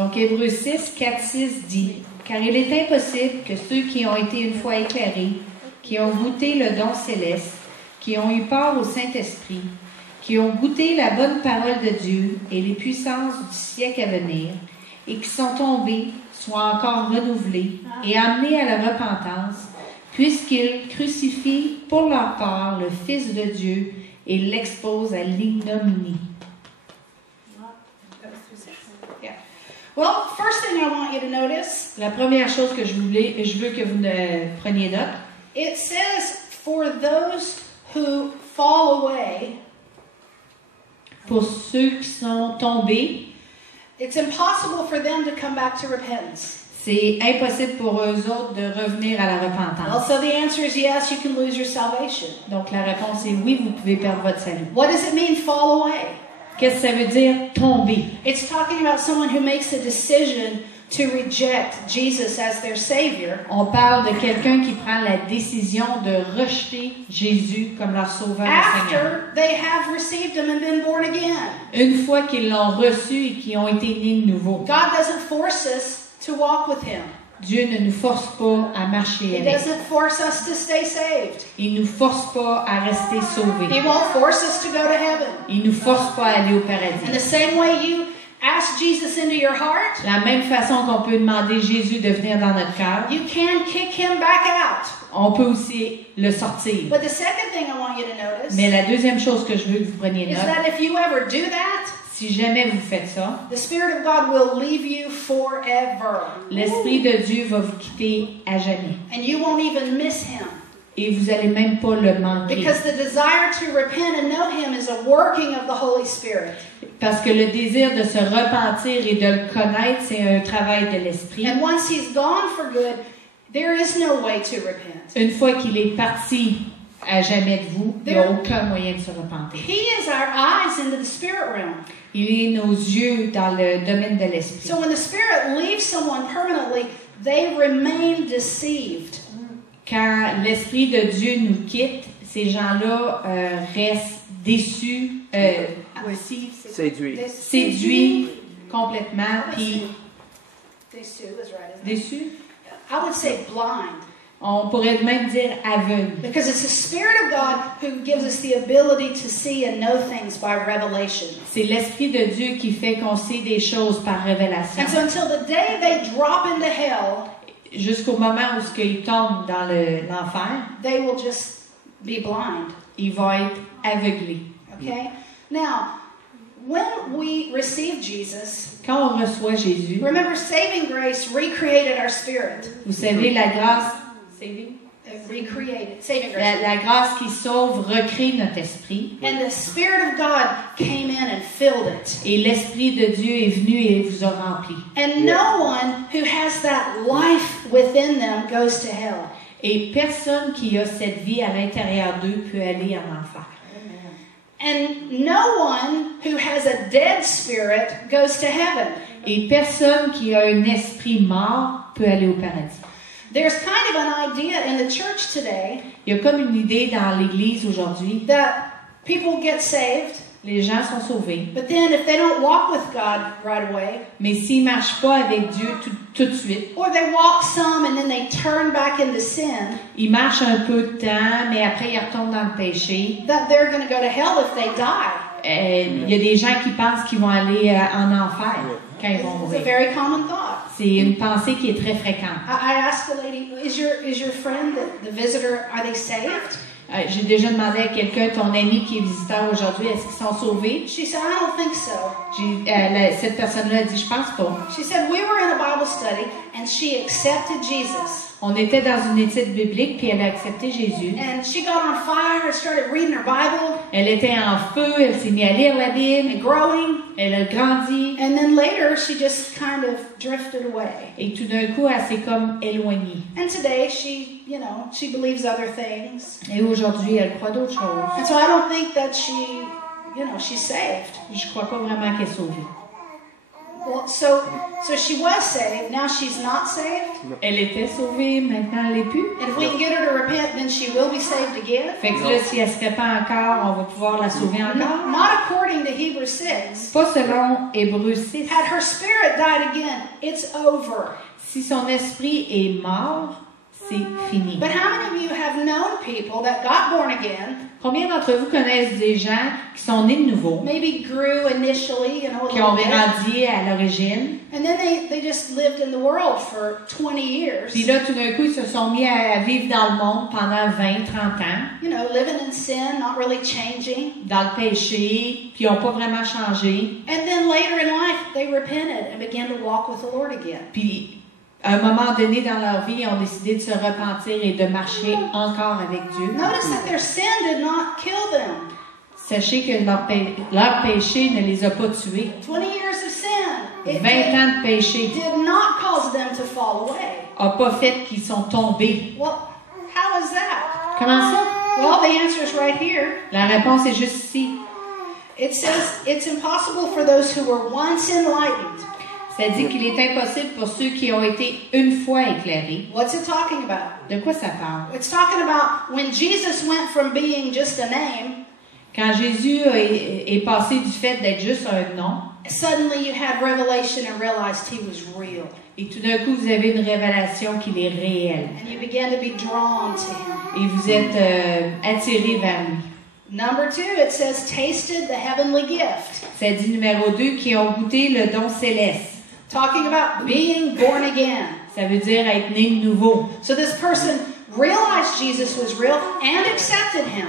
Donc, Hébreux 6, 4, 6 dit, « Car il est impossible que ceux qui ont été une fois éclairés, qui ont goûté le don céleste, qui ont eu part au Saint-Esprit, qui ont goûté la bonne parole de Dieu et les puissances du siècle à venir, et qui sont tombés, soient encore renouvelés et amenés à la repentance, puisqu'ils crucifient pour leur part le Fils de Dieu et l'exposent à l'ignominie. » Well, first thing I want you to notice, La première chose que je veux que vous preniez note, it says, for those who fall away, pour ceux qui sont tombés, it's impossible for them to come back to repentance. c'est impossible pour eux autres de revenir à la Well, repentance. so the answer is yes, you can lose your salvation. Donc la réponse est oui, vous pouvez perdre votre salut. What does it mean, fall away? Qu'est-ce que ça veut dire tomber? It's talking about someone who makes a decision to reject Jesus as their Savior On parle de quelqu'un qui prend la décision de rejeter Jésus comme leur sauveur et Seigneur. after they have received Him and been born again. Une fois qu'ils l'ont reçu et qu'ils ont été nés de nouveau. God doesn't force us to walk with Him. Dieu ne nous force pas à marcher He avec. doesn't force us to stay saved. Il ne nous force pas à rester sauvés. He won't force us to go to heaven. Il ne nous force pas à aller au In the paradis. same way you ask Jesus into your heart, La même façon qu'on peut demander Jésus de venir dans notre cœur, you can kick Him back out. on peut aussi le sortir. But the second thing I want you to notice Mais la deuxième chose que je veux que vous preniez is note, that if you ever do that, si jamais vous faites ça, the Spirit of God will leave you forever. l'Esprit de Dieu va vous quitter à jamais. And you won't even miss Him. Et vous n'allez même pas le manquer. Because the desire to repent and know Him is a working of the Holy Spirit. Parce que le désir de se repentir et de le connaître, c'est un travail de l'Esprit. And once He's gone for good, there is no way to repent. Une fois qu'il est parti à jamais de vous, il n'y a aucun moyen de se repentir. He is our eyes into the spirit realm. Il est nos yeux dans le domaine de l'Esprit. So when the Spirit leaves someone permanently, they remain deceived. Quand l'Esprit de Dieu nous quitte, ces gens-là restent déçus, séduits complètement, puis Déçus is right, isn't it? déçus. I would say blind. On pourrait même dire aveugles. Because it's the Spirit of God who gives us the ability to see and know things by revelation. C'est l'Esprit de Dieu qui fait qu'on sait des choses par révélation. And so until the day they drop into hell, Jusqu'au moment où ils tombent dans l'enfer, they will just be blind. ils vont être aveuglés. Okay? Now, when we receive Jesus, Quand on reçoit Jésus, remember saving grace recreated our spirit. vous savez, la grâce, Recreated. Saving grace. la grâce qui sauve recrée notre esprit. And the Spirit of God came in and filled it. Et l'Esprit de Dieu est venu et vous a rempli. And no one who has that life within them goes to hell. Et personne qui a cette vie à l'intérieur d'eux peut aller en enfer. And no one who has a dead spirit goes to heaven. Et personne qui a un esprit mort peut aller au paradis. There's kind of an idea in the church today Il y a comme une idée dans l'Église aujourd'hui. that people get saved, Les gens sont sauvés. but then if they don't walk with God right away, Mais s'ils ne marchent pas avec Dieu tout de suite, or they walk some and then they turn back into sin, ils marchent un peu de temps, mais après ils retombent dans le péché. that they're going to go to hell if they die. Il y a des gens qui pensent qu'ils vont aller en enfer quand ils vont It's a mourir. very common thought. C'est une pensée qui est très fréquente. I asked the lady, is your friend, the visitor, are they saved? J'ai déjà demandé à quelqu'un, ton ami qui est visiteur aujourd'hui, est-ce qu'ils sont sauvés? She said, I don't think so. Cette personne-là a dit, je pense pas. She said, we were in a Bible study and she accepted Jesus. On était dans une étude biblique, puis elle a accepté Jésus. And she got on fire and started reading her Bible Elle était en feu, elle s'est mise à lire la Bible, and growing. elle a grandi, And then later, she just kind of drifted away. et tout d'un coup, elle s'est comme éloignée. And today, she believes other things. Et aujourd'hui, elle croit d'autres choses. And so I don't think that she's saved. Je crois pas vraiment qu'elle est sauvée. Well, so she was saved. Now she's not saved. Elle était sauvée, maintenant elle l'est plus. And if we can get her to repent, then she will be saved again. Fait que là, si elle se répand encore, on va pouvoir la sauver encore. Not according to Hebrews 6. Pas selon Hébreux 6. Had her spirit died again, it's over. Si son esprit est mort, c'est fini. But how many of you have known people that got born again? Combien d'entre vous connaissent des gens qui sont nés de nouveau, Maybe grew initially, a qui ont little bit. grandi à l'origine, And then they just lived in the world for 20 years. puis là, tout d'un coup, ils se sont mis à vivre dans le monde pendant 20, 30 ans, Living in sin, not really changing. dans le péché, puis ils n'ont pas vraiment changé. And then later in life, they repented and began to walk with the Lord again. Puis, à un moment donné dans leur vie, ils ont décidé de se repentir et de marcher encore avec Dieu. Notice that their sin did not kill them. Sachez que leur péché ne les a pas tués. 20 years of sin. 20 ans de péché Did not cause them to fall away. n'a pas fait qu'ils sont tombés. Well, how is that? Comment ça? Well, the answer is right here. La réponse est juste ici. It says it's impossible for those who were once enlightened. Ça dit qu'il est impossible pour ceux qui ont été une fois éclairés. What's it talking about? De quoi ça parle? It's talking about when Jesus went from being just a name, Quand Jésus est passé du fait d'être juste un nom, suddenly you had revelation and realized he was real. et tout d'un coup vous avez une révélation qu'il est réel, And you began to be drawn to him. et vous êtes attiré vers lui. Number 2, it says tasted the heavenly gift. Ça dit numéro 2, qui ont goûté le don céleste. Talking about being born again. Ça veut dire être né de nouveau. So this person realized Jesus was real and accepted him.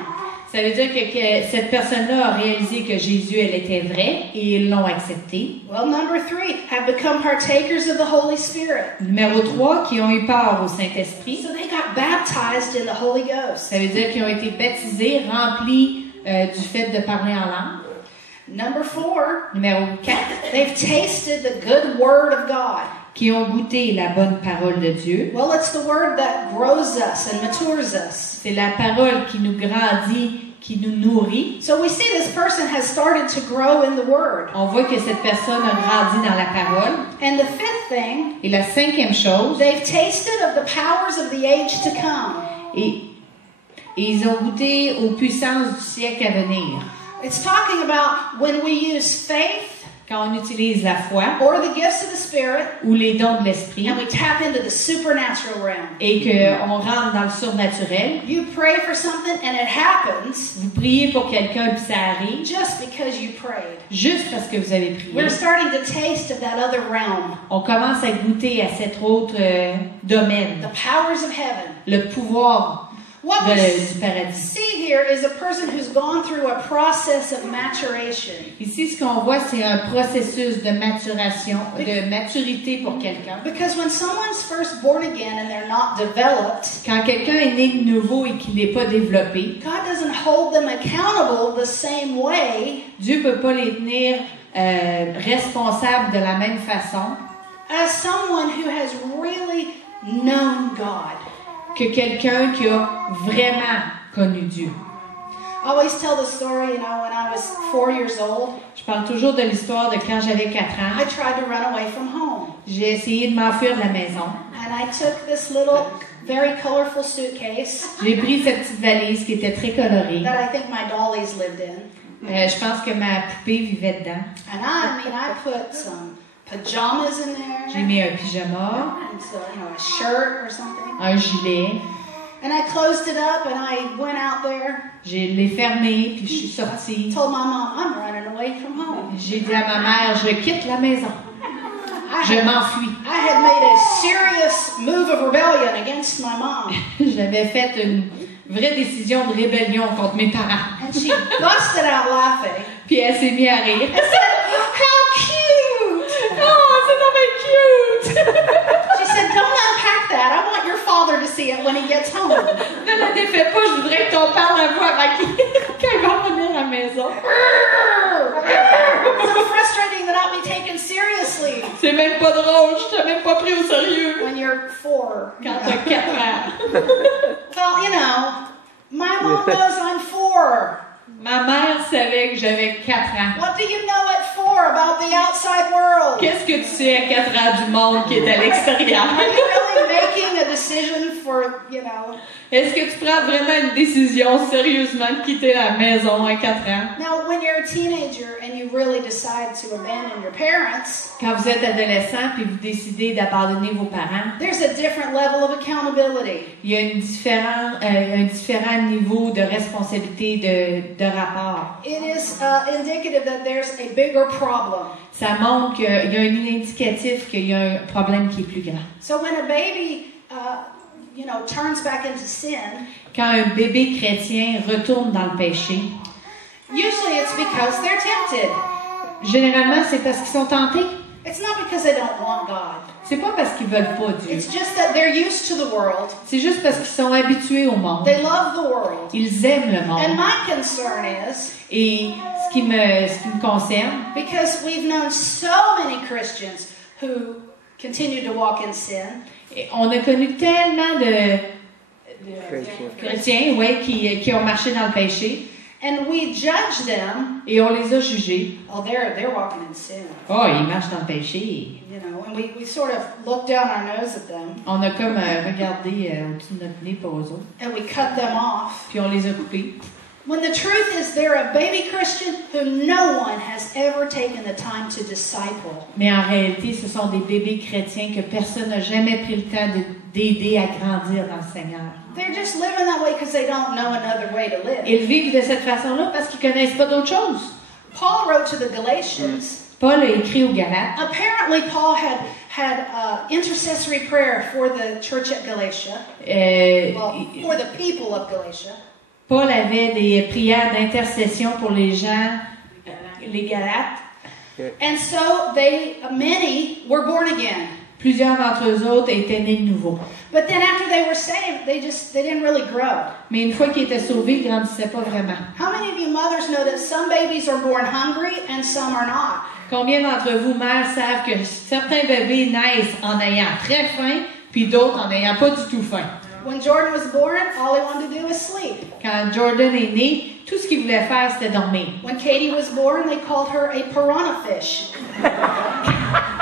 Ça veut dire que cette personne-là a réalisé que Jésus, elle était vraie, et ils l'ont accepté. Well, number 3, have become partakers of the Holy Spirit. Numéro 3, qui ont eu part au Saint-Esprit. So they got baptized in the Holy Ghost. Ça veut dire qu'ils ont été baptisés, remplis du fait de parler en langue. Number 4, Numéro 4, they've tasted the good word of God. qui ont goûté la bonne parole de Dieu. Well, it's the word that grows us and matures us. C'est la parole qui nous grandit, qui nous nourrit. So we see this person has started to grow in the word. On voit que cette personne a grandi dans la parole. And the 5th thing, Et la 5e chose, they've tasted of the powers of the age to come. et ils ont goûté aux puissances du siècle à venir. It's talking about when we use faith Quand on utilise la foi or the gifts of the Spirit ou les dons de l'esprit and we tap into the supernatural realm. et qu'on rentre dans le surnaturel, You pray for something and it happens vous priez pour quelqu'un puis ça arrive just because you prayed. juste parce que vous avez prié. We're starting to taste of that other realm, On commence à goûter à cet autre domaine, the powers of heaven. le pouvoir What we du paradis. see here is a person who's gone through a process of maturation. Ici, ce qu'on voit, c'est un processus de maturation, de maturité pour quelqu'un. Because when someone's first born again and they're not developed, Quand quelqu'un est né de nouveau et qu'il n'est pas développé, God doesn't hold them accountable the same way Dieu ne peut pas les tenir responsables de la même façon as someone who has really known God. que quelqu'un qui a vraiment connu Dieu. I always tell the story, when I was 4 years old, Je parle toujours de l'histoire de quand j'avais 4 ans. I tried to run away from home. J'ai essayé de m'enfuir de la maison. And I took this little, very colorful suitcase J'ai pris cette petite valise qui était très colorée. that I think my dollies lived in. Je pense que ma poupée vivait dedans. And I put some pajamas in J'ai there, mis un pyjama, and so, a shirt or something. un gilet. And I closed it up and I went out there, Je l'ai fermé, puis je suis sortie. told my mom, I'm running away from home. J'ai dit à ma mère, je quitte la maison. Je m'enfuis. I had made a serious move of rebellion against my mom. J'avais fait une vraie décision de rébellion contre mes parents. And she busted out laughing. Puis elle s'est mise à rire. I said, how cute! Oh, c'est tellement cute! She said, don't unpack that. I want your father to see it when he gets home. Ne la défais pas, je voudrais que ton père la voie quand il va revenir à la maison. So frustrating to not be taken seriously C'est même pas drôle, je t'ai même pas pris au sérieux. when you're 4. Quand t'as 4 ans. Well, my mom knows I'm 4. Ma mère savait que j'avais 4 ans. What do you know at 4? more about the outside world? Qu'est-ce que tu sais à 4 ans du monde qui est à l'extérieur? Are you really making a decision for, Est-ce que tu prends vraiment une décision sérieusement de quitter la maison à 4 ans? Now, when you're a teenager and you really decide to abandon your parents, Quand vous êtes adolescent puis vous décidez d'abandonner vos parents, there's a different level of accountability. il y a un différent niveau de responsabilité, de rapport. It is indicative that there's a bigger problem. Ça montre qu'il y a un indicatif qu'il y a un problème qui est plus grand. So when a baby, turns back into sin, Quand un bébé chrétien retourne dans le péché, usually it's because they're tempted. généralement c'est parce qu'ils sont tentés. It's not because they don't want God. C'est pas parce qu'ils veulent pas Dieu. It's just that they're used to the world. C'est juste parce qu'ils sont habitués au monde. They love the world. Ils aiment le And monde. my concern is, Et ce qui me concerne, because we've known so many Christians who continue to walk in sin, on a connu tellement de chrétiens, qui ont marché dans le péché, and we judge them. et on les a jugés. Oh, they're walking in sin. Oh, ils marchent dans le péché. And we sort of look down our nose at them, On a comme regardé au-dessus de notre nez pour eux autres, and we cut them off. puis on les a coupés. When the truth is they're a baby Christian who no one has ever taken the time to disciple. Mais en réalité, ce sont des bébés chrétiens que personne n'a jamais pris le temps d'aider à grandir dans le Seigneur. They're just living that way because they don't know another way to live. Ils vivent de cette façon-là parce qu'ils connaissent pas d'autre chose. Paul wrote to the Galatians. Paul a écrit aux Galates. Apparently, Paul had intercessory prayer for the church at Galatia. For the people of Galatia. Paul avait des prières d'intercession pour les gens, les Galates. And so many were born again. Plusieurs d'entre eux autres étaient nés de nouveau. But then after they were saved, they didn't really grow. Mais une fois qu'ils étaient sauvés, ils ne grandissaient pas vraiment. How many of you mothers know that some babies are born hungry and some are not? Combien d'entre vous, mères, savent que certains bébés naissent en ayant très faim, puis d'autres en n'ayant pas du tout faim? When Jordan was born, all he wanted to do was sleep. Quand Jordan est né, tout ce qu'il voulait faire, c'était dormir. When Katie was born, they called her a piranha fish.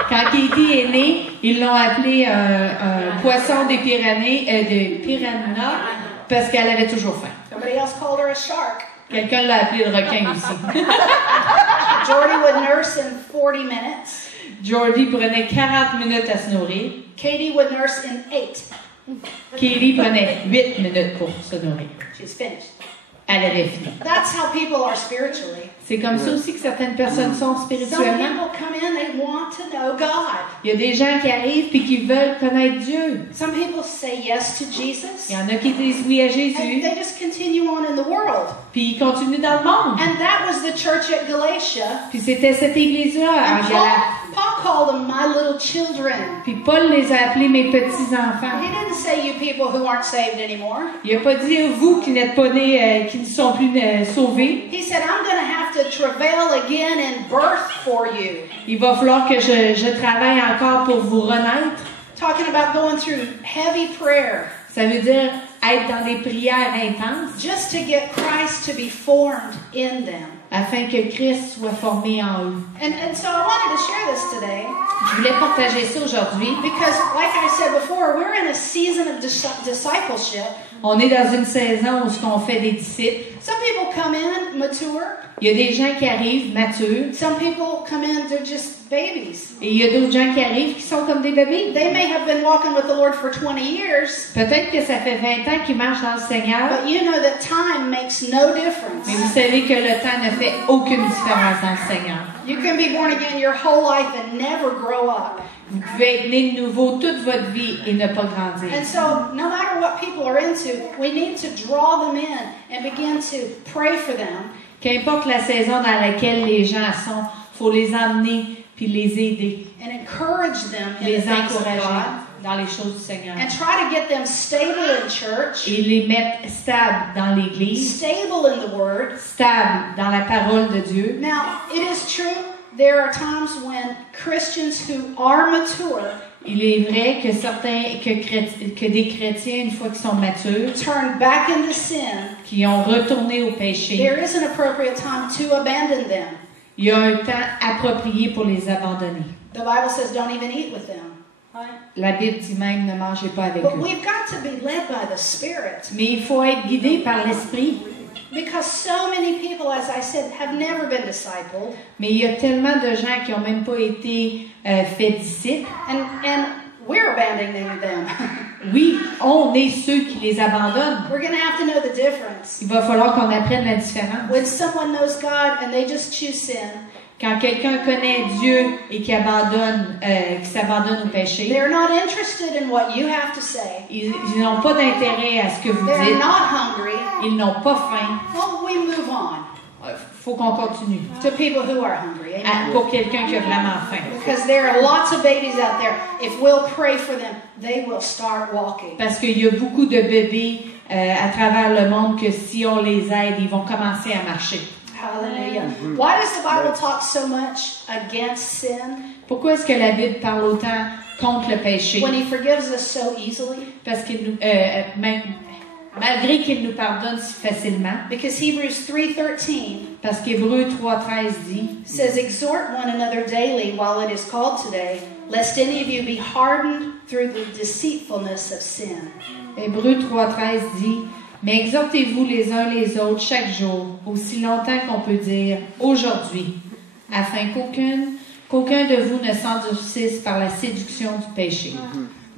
Quand Katie est née, ils l'ont appelé un poisson des piranhas parce qu'elle avait toujours faim. Somebody else called her a shark. Quelqu'un l'a appelé le requin aussi. Jordy would nurse in 40 minutes. Jordy prenait 40 minutes à se nourrir. Katie would nurse in 8. Katie prenait 8 minutes pour se nourrir. She's finished. Elle avait fini. That's how people are spiritually. C'est comme ça aussi que certaines personnes sont Some spirituellement. people come in, they want to know God. Il y a des gens qui arrivent et qui veulent connaître Dieu. Some people say yes to Jesus. Il y en a qui disent oui à And Jésus, they just continue on in the world. puis ils continuent dans le monde. And that was the church at Galatia. Puis c'était cette église-là And en Galate. Paul called them my little children. Puis Paul les a appelés mes petits-enfants. He didn't say you people who aren't saved anymore. Il n'a pas dit vous qui n'êtes pas nés, qui ne sont plus sauvés. He said, I'm going to have to travail again in birth for you. Il va falloir que je travaille encore pour vous renaître. Talking about going through heavy prayer Ça veut dire être dans des prières intenses just to get Christ to be formed in them. afin que Christ soit formé en eux. And so I wanted to share this today Je voulais partager ça aujourd'hui. because, like I said before, we're in a season of discipleship. On est dans une saison où on fait des disciples. Some people come in mature. Il y a des gens qui arrivent matures Some people come in, they're just babies. et il y a d'autres gens qui arrivent qui sont comme des bébés. They may have been walking with the Lord for 20 years, Peut-être que ça fait 20 ans qu'ils marchent dans le Seigneur, but you know that time makes no difference. mais vous savez que le temps ne fait aucune différence dans le Seigneur. You can be born again your whole life and never grow up. Vous pouvez être né de nouveau toute votre vie et ne pas grandir. And so, no matter what people are into, we need to draw them in and begin to pray for them. Qu'importe la saison dans laquelle les gens sont, il faut les emmener puis les aider, And encourage them in the les things of encourager God. dans les choses du Seigneur And try to get them stable in church, et les mettre stables dans l'Église, stable in the Word. stables dans la parole de Dieu. Now, it is true, there are times when Christians who are mature Il est vrai que que des chrétiens, une fois qu'ils sont matures, turn back into sin. qui ont retourné au péché, There is an appropriate time to abandon them. Il y a un temps approprié pour les abandonner. The Bible says don't even eat with them. La Bible dit même ne mangez pas avec But eux. we've got to be led by the Spirit. Mais il faut être guidé par l'Esprit. Because so many people, as I said, have never been discipled. Mais il y a tellement de gens qui n'ont même pas été faits disciples. And we're abandoning them. Oui, on est ceux qui les abandonnent. We're going to have to know the difference. Il va falloir qu'on apprenne la différence. When someone knows God and they just choose sin, Quand quelqu'un connaît Dieu et qui s'abandonne au péché, they're not interested in what you have to say. ils n'ont pas d'intérêt à ce que vous They're dites. not hungry. Ils n'ont pas faim. Well, we move on Faut qu'on continue. to people who are hungry. Amen. Pour quelqu'un qui a vraiment faim. Because there are lots of babies out there. If we'll pray for them, they will start walking. Parce qu'il y a beaucoup de bébés à travers le monde que si on les aide, ils vont commencer à marcher. Hallelujah. Why does the Bible talk so much against sin Pourquoi est-ce que la Bible parle autant contre le péché? when He forgives us so easily? Parce qu'il nous, malgré qu'il nous pardonne si facilement, Because Hebrews 3:13 parce qu'Hébreux 3:13 dit, says, "Exhort one another daily while it is called today, lest any of you be hardened through the deceitfulness of sin." Hébreux 3:13 dit, mais exhortez-vous les uns les autres chaque jour, aussi longtemps qu'on peut dire aujourd'hui, afin qu'aucun de vous ne s'endurcisse par la séduction du péché.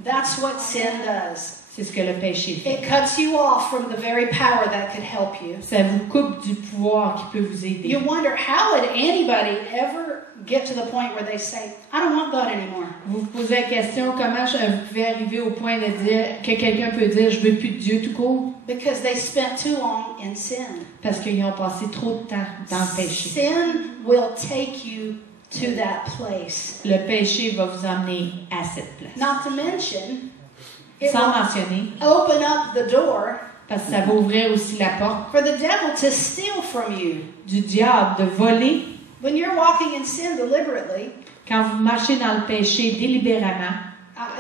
That's what sin does. C'est ce que le péché fait. It cuts you off from the very power that could help you. Ça vous coupe du pouvoir qui peut vous aider. You wonder, how would anybody ever get to the point where they say, "I don't want God anymore"? Vous vous posez la question, comment vous pouvez arriver au point de dire que quelqu'un peut dire je veux plus de Dieu tout court? Because they spent too long in sin. Parce qu'ils ont passé trop de temps dans le péché. Sin will take you to that place. Le péché va vous emmener à cette place. Not to mention, it Sans will mentionner, open up the door parce que ça va ouvrir aussi la porte for the devil to steal from you. du diable de voler. When you're walking in sin deliberately, Quand vous marchez dans le péché délibérément,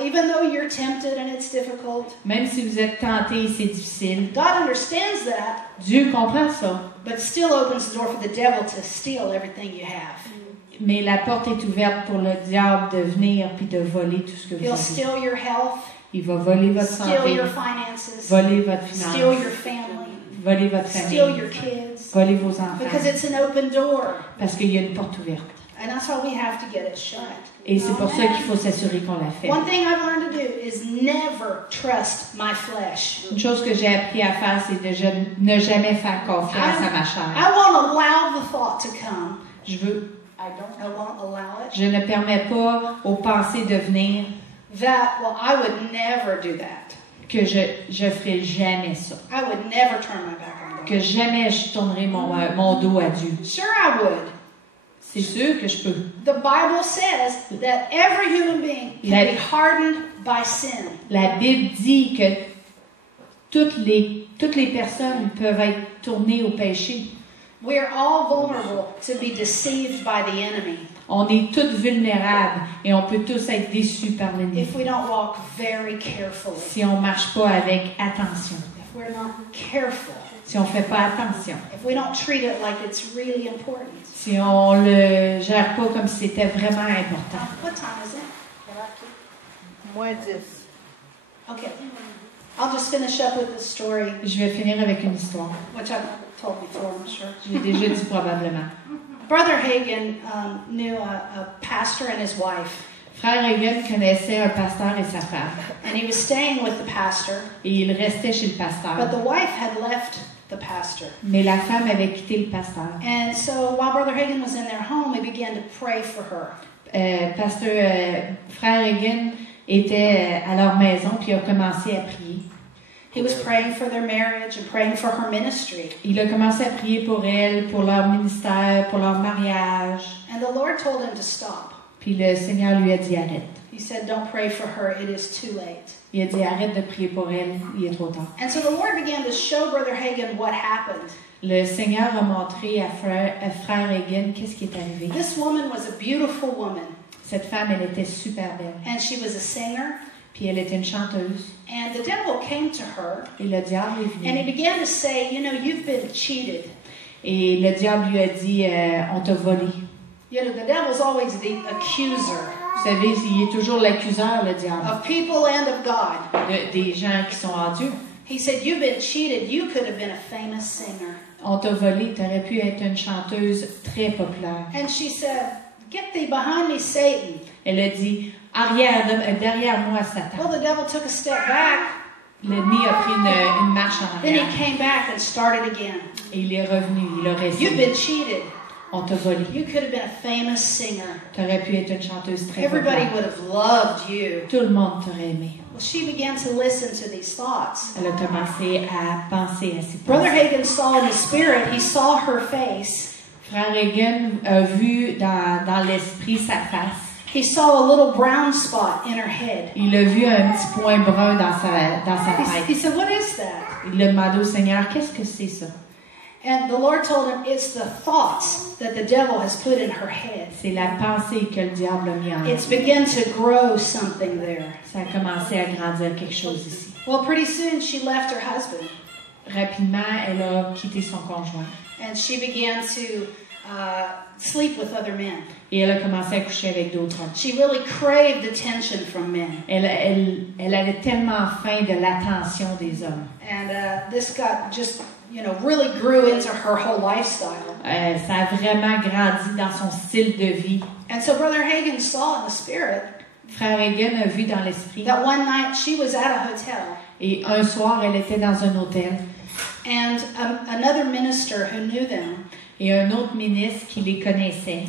even though you're tempted and it's difficult, même si vous êtes tenté et c'est difficile, God understands that, Dieu comprend ça. but still opens the door for the devil to steal everything you have. Mais la porte est ouverte pour le diable de venir puis de voler tout ce que vous He'll avez. steal your health, Il va voler votre steal santé, your finances, voler votre steal finance, your family, voler votre steal famille, your kids, voler vos because enfants, it's an open door. parce qu'il y a une porte ouverte. And that's why we have to get it shut. Et c'est pour ça qu'il faut s'assurer qu'on la fait. One thing I've learned to do is never trust my flesh. Une chose que j'ai appris à faire, c'est de ne jamais faire confiance à ma chair. I won't allow the thought to come. Je won't allow it. Je ne permets pas aux pensées de venir Well, I would never do that. que je ferai jamais ça. I would never turn my back on God. Que jamais je tournerai mon dos à Dieu. Sure, I would. C'est sûr que je peux. The Bible says that every human being can be hardened by sin. La Bible dit que toutes les personnes peuvent être tournées au péché. We are all vulnerable to be deceived by the enemy On est tous vulnérables et on peut tous être déçus par l'ennemi if we don't walk very carefully. si on ne marche pas avec attention, If we're not careful. si on ne fait pas attention, If we don't treat it like it's really important. si on le gère pas comme si c'était vraiment important. What time is it? Moins 10. Okay. I'll just finish up with the story, Je vais finir avec une histoire. which I've told before, I'm sure. J'ai déjà dit probablement. Brother Hagin knew a pastor and his wife, Frère Hagen connaissait un pasteur et sa femme and he was staying with the pastor, et il restait chez le but pasteur. the wife had left the pastor. Mais la femme avait quitté le pasteur. And so while Brother Hagin was in their home, he began to pray for her. Frère Hagen était à leur maison puis a commencé à prier. He was praying for their marriage and praying for her ministry. Il a commencé à prier pour elle, pour leur ministère, pour leur mariage. And the Lord told him to stop. Puis le Seigneur lui a dit arrête. He said, "Don't pray for her, it is too late." Il a dit arrête de prier pour elle, il est trop tard. And so the Lord began to show Brother Hagin what happened. Le Seigneur a montré à Frère Hagen qu'est-ce qui est arrivé. This woman was a beautiful woman, Cette femme, elle était super belle. and she was a singer. Puis elle était une chanteuse. And the devil came to her, Et le diable est and he venu. began to say, "You know, you've been cheated. Et le diable lui a dit on t'a volé. You know, the devil's always the accuser Vous savez, il est toujours l'accuseur, le diable, of people and of God. des gens qui sont en Dieu. He said, you've been cheated. You could have been a famous singer. On t'a volé, tu aurais pu être une chanteuse très populaire. And she said, get thee behind me, Satan. Elle a dit, derrière moi, Satan. Well, the devil took a step back. L'ennemi a pris une marche en Then arrière. he came back and started again. Et il est revenu, il a You've resté. been cheated. On t'a volé. You could have been a famous singer. Tu aurais pu être une chanteuse très Everybody populaire. would have loved you. Tout le monde t'aurait aimé. Well, she began to listen to these thoughts. Elle a commencé à penser à ses Brother pensées. Hagin saw in the spirit, he saw her face. Frère Reagan a vu dans l'esprit sa face. He saw a little brown spot in her head. Il a vu un petit point brun dans sa He tête. said, what is that? Il a demandé au Seigneur, qu'est-ce que c'est ça? And the Lord told him, it's the thoughts that the devil has put in her head. C'est la pensée que le diable a mis en elle. It's begun to grow something there. Ça a commencé à grandir quelque chose ici. Well, pretty soon she left her husband Rapidement, elle a quitté son conjoint. and she began to sleep with other men. Et elle a commencé à coucher avec d'autres hommes. She really craved attention from men. Elle avait tellement faim de l'attention des hommes. And this got just, really grew into her whole lifestyle. Ça a vraiment grandi dans son style de vie. And so Brother Hagin saw in the spirit Frère Reagan a vu dans l'esprit. that one night she was at a hotel Et un soir, elle était dans un hôtel. and another minister who knew them Et un autre ministre qui les connaissait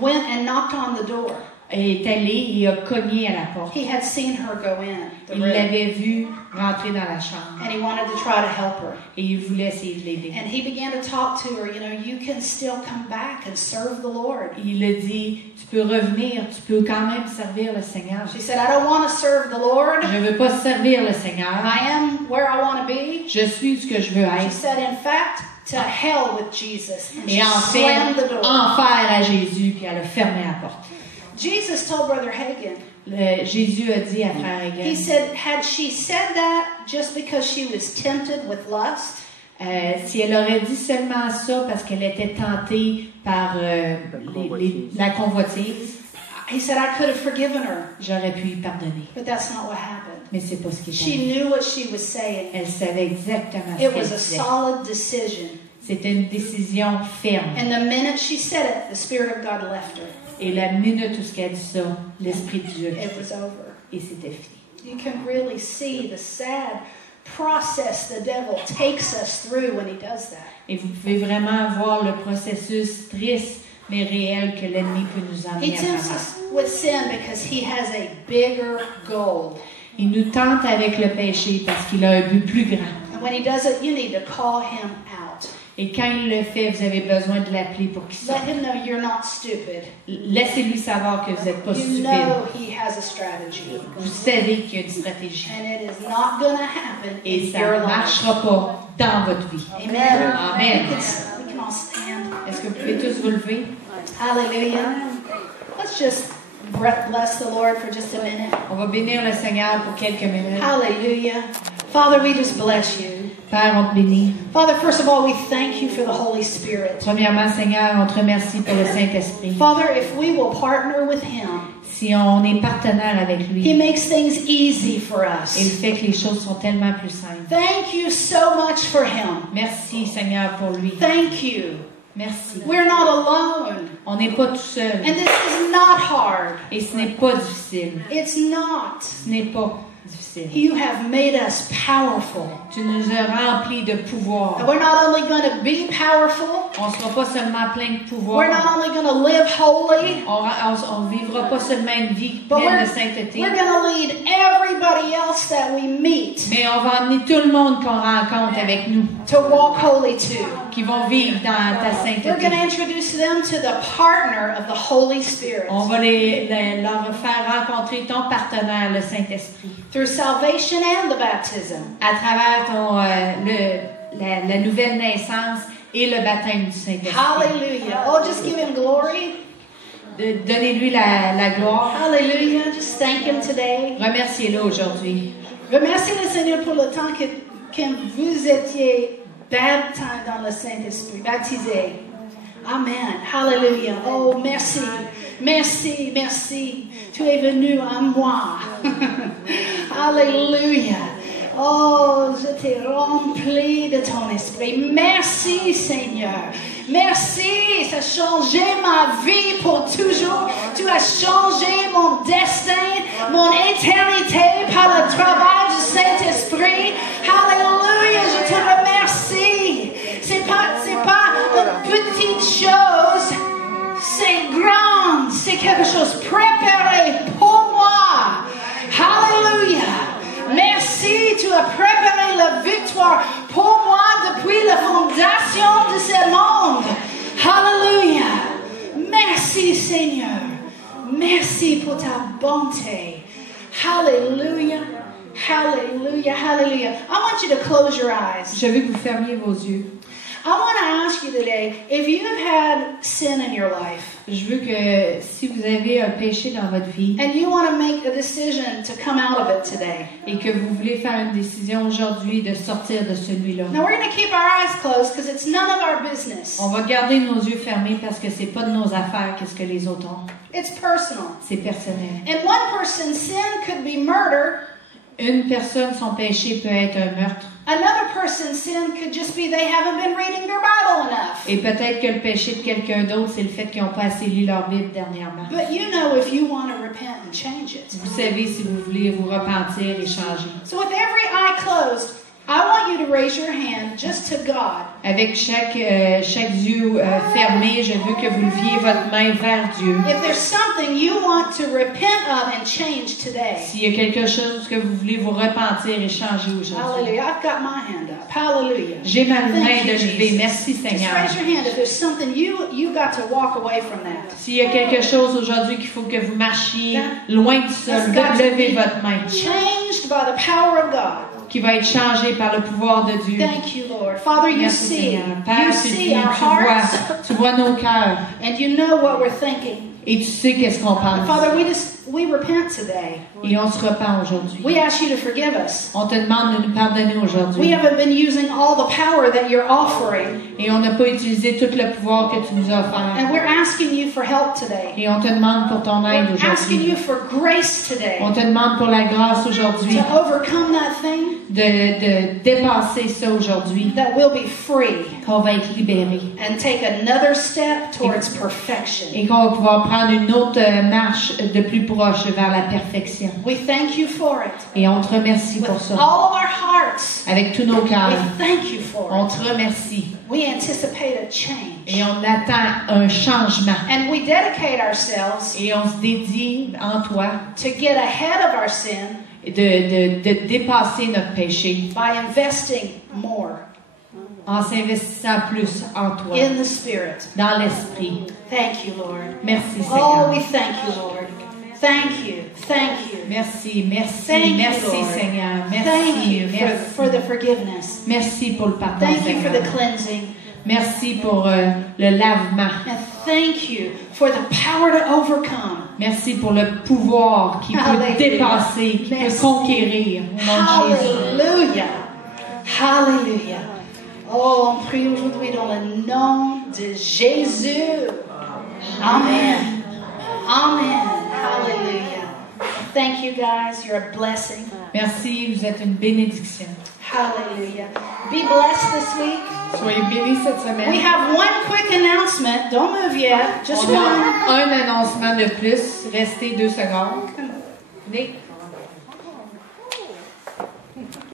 went and knocked on the door. est allé et a cogné à la porte. He had seen her go in the Il room l'avait vue rentrer dans la chambre. and he wanted to try to help her. Et il voulait essayer de l'aider. And he began to talk to her, you can still come back and serve the Lord. Il a dit, tu peux revenir, tu peux quand même servir le Seigneur. She said, I don't want to serve the Lord. Je ne veux pas servir le Seigneur. I am where I want to be. Je suis ce que je veux She être. said, in fact, to hell with Jesus. And she Et en fait, slammed the door. enfer à Jésus, puis elle a fermé la porte. Jesus told Brother Hagin, Jésus a dit à Frère he Reagan, said, had she said that just because she was tempted with lust, si elle aurait dit seulement ça parce qu'elle était tentée par la convoitise, he said, I could have forgiven her. j'aurais pu y pardonner. But that's not what happened. Mais c'est pas ce qui est She arrivé. knew what she was saying. Elle savait exactement ce It qu'elle was a disait. solid decision. C'était une décision ferme. And the minute she said it, the Spirit of God left her. Et la minute où elle a dit ça, l'Esprit de Dieu, It was over. et c'était fini. You can really see the sad process the devil takes us through when he does that. Et vous pouvez vraiment voir le processus triste mais réel que l'ennemi peut nous He emmener à tempts travers. us with sin because he has a bigger goal. Il nous tente avec le péché parce qu'il a un but plus grand. And when he does it, you need to call him out. Et quand il le fait, vous avez besoin de l'appeler pour qu'il sorte. Let him know you're not stupid. Laissez-lui savoir que vous n'êtes pas You stupide. know he has a strategy. Vous savez qu'il y a une stratégie. And it is not going to happen Et in ça your ne life. marchera pas dans votre vie. Amen. Amen. We can all stand. Est-ce que vous pouvez tous vous lever? Hallelujah. Let's just bless the Lord for just a minute. On va bénir le Seigneur pour quelques minutes. Hallelujah. Father, we just bless you. Père, on te bénit. Father, first of all, we thank you for the Holy Spirit. Premièrement, Seigneur, on te remercie pour le Saint-Esprit. Father, if we will partner with him, Si on est partenaire avec he lui, makes things easy for us. il fait que les choses sont tellement plus simples. Thank you so much for him. Merci, Seigneur, pour lui. Thank you. Merci. We're not alone. On n'est pas tout seul. And this is not hard. Et ce n'est pas difficile. It's not. Ce n'est pas difficile. You have made us powerful. Tu nous as remplis de pouvoir. And we're not only going to be powerful, On ne sera pas seulement plein de pouvoir. we're not only going to live holy, On vivra pas seulement une vie but pleine de we're sainteté. going to lead everybody else that we meet Mais on va emmener tout le monde qu'on rencontre avec nous, to walk holy too. qui vont vivre dans ta We're sainteté. going to introduce them to the partner of the Holy Spirit On va leur faire rencontrer ton partenaire, le Saint-Esprit, through salvation and the baptism. à travers la nouvelle naissance et le baptême du Saint-Esprit. Hallelujah. Oh, just give him glory. Donnez-lui la gloire. Hallelujah. Just thank him today. Remerciez-le aujourd'hui. Remerciez le Seigneur pour le temps que vous étiez baptisé dans le Saint-Esprit, baptisé. Amen. Hallelujah. Oh, merci. Merci, merci. Tu es venu à moi. Alléluia. Oh, je t'ai rempli de ton esprit. Merci, Seigneur. Merci, ça a changé ma vie pour toujours. Tu as changé mon destin, mon éternité par le travail du Saint-Esprit. Alléluia, je te remercie. C'est pas une petite chose, c'est grand, c'est quelque chose préparé pour moi. Alléluia. Merci, tu as préparé la victoire pour moi depuis la fondation de ce monde. Alléluia. Merci, Seigneur. Merci pour ta bonté. Hallelujah. Hallelujah. Hallelujah. I want you to close your eyes. Je veux que vous fermiez vos yeux. I want to ask you today, if you have had sin in your life, Je veux que si vous avez un péché dans votre vie and you want to make a decision to come out of it today. et que vous voulez faire une décision aujourd'hui de sortir de celui-là, Now we're going to keep our eyes closed because it's none of our business. on va garder nos yeux fermés parce que c'est pas de nos affaires qu'est-ce que les autres ont. It's personal. C'est personnel. And one person's sin could be murder. Une personne, son péché peut être un meurtre. Another person's sin could just be they haven't been reading their Bible enough. Et peut-être que le péché de quelqu'un d'autre, c'est le fait qu'ils n'ont pas assez lu leur Bible dernièrement. But you know if you want to repent and change it. Vous savez si vous voulez vous repentir et changer. So with every eye closed, I want you to raise your hand just to God. Avec chaque yeux fermé, je veux que vous leviez votre main vers Dieu. If there's something you want to repent of and change today. S'il y a quelque chose que vous voulez vous repentir et changer aujourd'hui. Hallelujah. I've got my hand up. Hallelujah. J'ai ma Thank main you, de lever. Jesus. Merci Just Seigneur. raise your hand if there's something you got to walk away from that. S'il y a quelque chose aujourd'hui qu'il faut que vous marchiez loin de ça, That's got to levez be votre main. changed by the power of God. Qui va être changé par le pouvoir de Dieu. Thank you, Lord. Father, you Merci see. Seigneur. You Père, tu see dis, our hearts. tu vois nos cœurs And you know what we're thinking. et tu sais qu'est-ce qu'on pense. Father, we repent today. Et on se repent aujourd'hui. We ask you to forgive us. On te demande de nous pardonner We aujourd'hui. haven't been using all the power that you're offering. Et on n'a pas utilisé tout le pouvoir que tu nous as offert. And we're asking you for help today. Et on te demande pour ton aide We're asking aujourd'hui. you for grace today On te demande pour la grâce aujourd'hui to overcome that thing de dépasser ça aujourd'hui. that we'll be free Qu'on va être libéré. and take another step towards perfection. Et qu'on va pouvoir prendre une autre marche de plus proche vers la perfection. We thank you for it. Et on te remercie With pour ça. all of our hearts, Avec tous nos we cœurs. thank you for On it. te remercie. We anticipate a change. Et on attend un changement. And we dedicate ourselves Et on se dédie en toi to get ahead of our sin de dépasser notre péché by investing more en s'investissant plus en toi, in the Spirit. dans l'esprit. Thank you, Lord. Merci Oh, Seigneur. we thank you, Lord. Thank you. Thank you. Merci, merci, Thank you, merci Lord. Seigneur. Thank Merci, you merci. for the forgiveness. Merci pour le pardon Thank you for the Seigneur. cleansing. Merci pour le lavement. And thank you for the power to overcome. Merci pour le pouvoir qui peut Hallelujah. dépasser, qui Merci. peut conquérir au nom de Jésus. Hallelujah. Hallelujah. Oh, on prie aujourd'hui dans le nom de Jésus. Amen. Amen. Hallelujah. Thank you guys. You're a blessing. Merci, vous êtes une bénédiction. Hallelujah. Be blessed this week. Soyez bénis cette We semaine. have one quick announcement. Don't move yet. Just On one. a un annoncement de plus. Restez 2 secondes. Venez.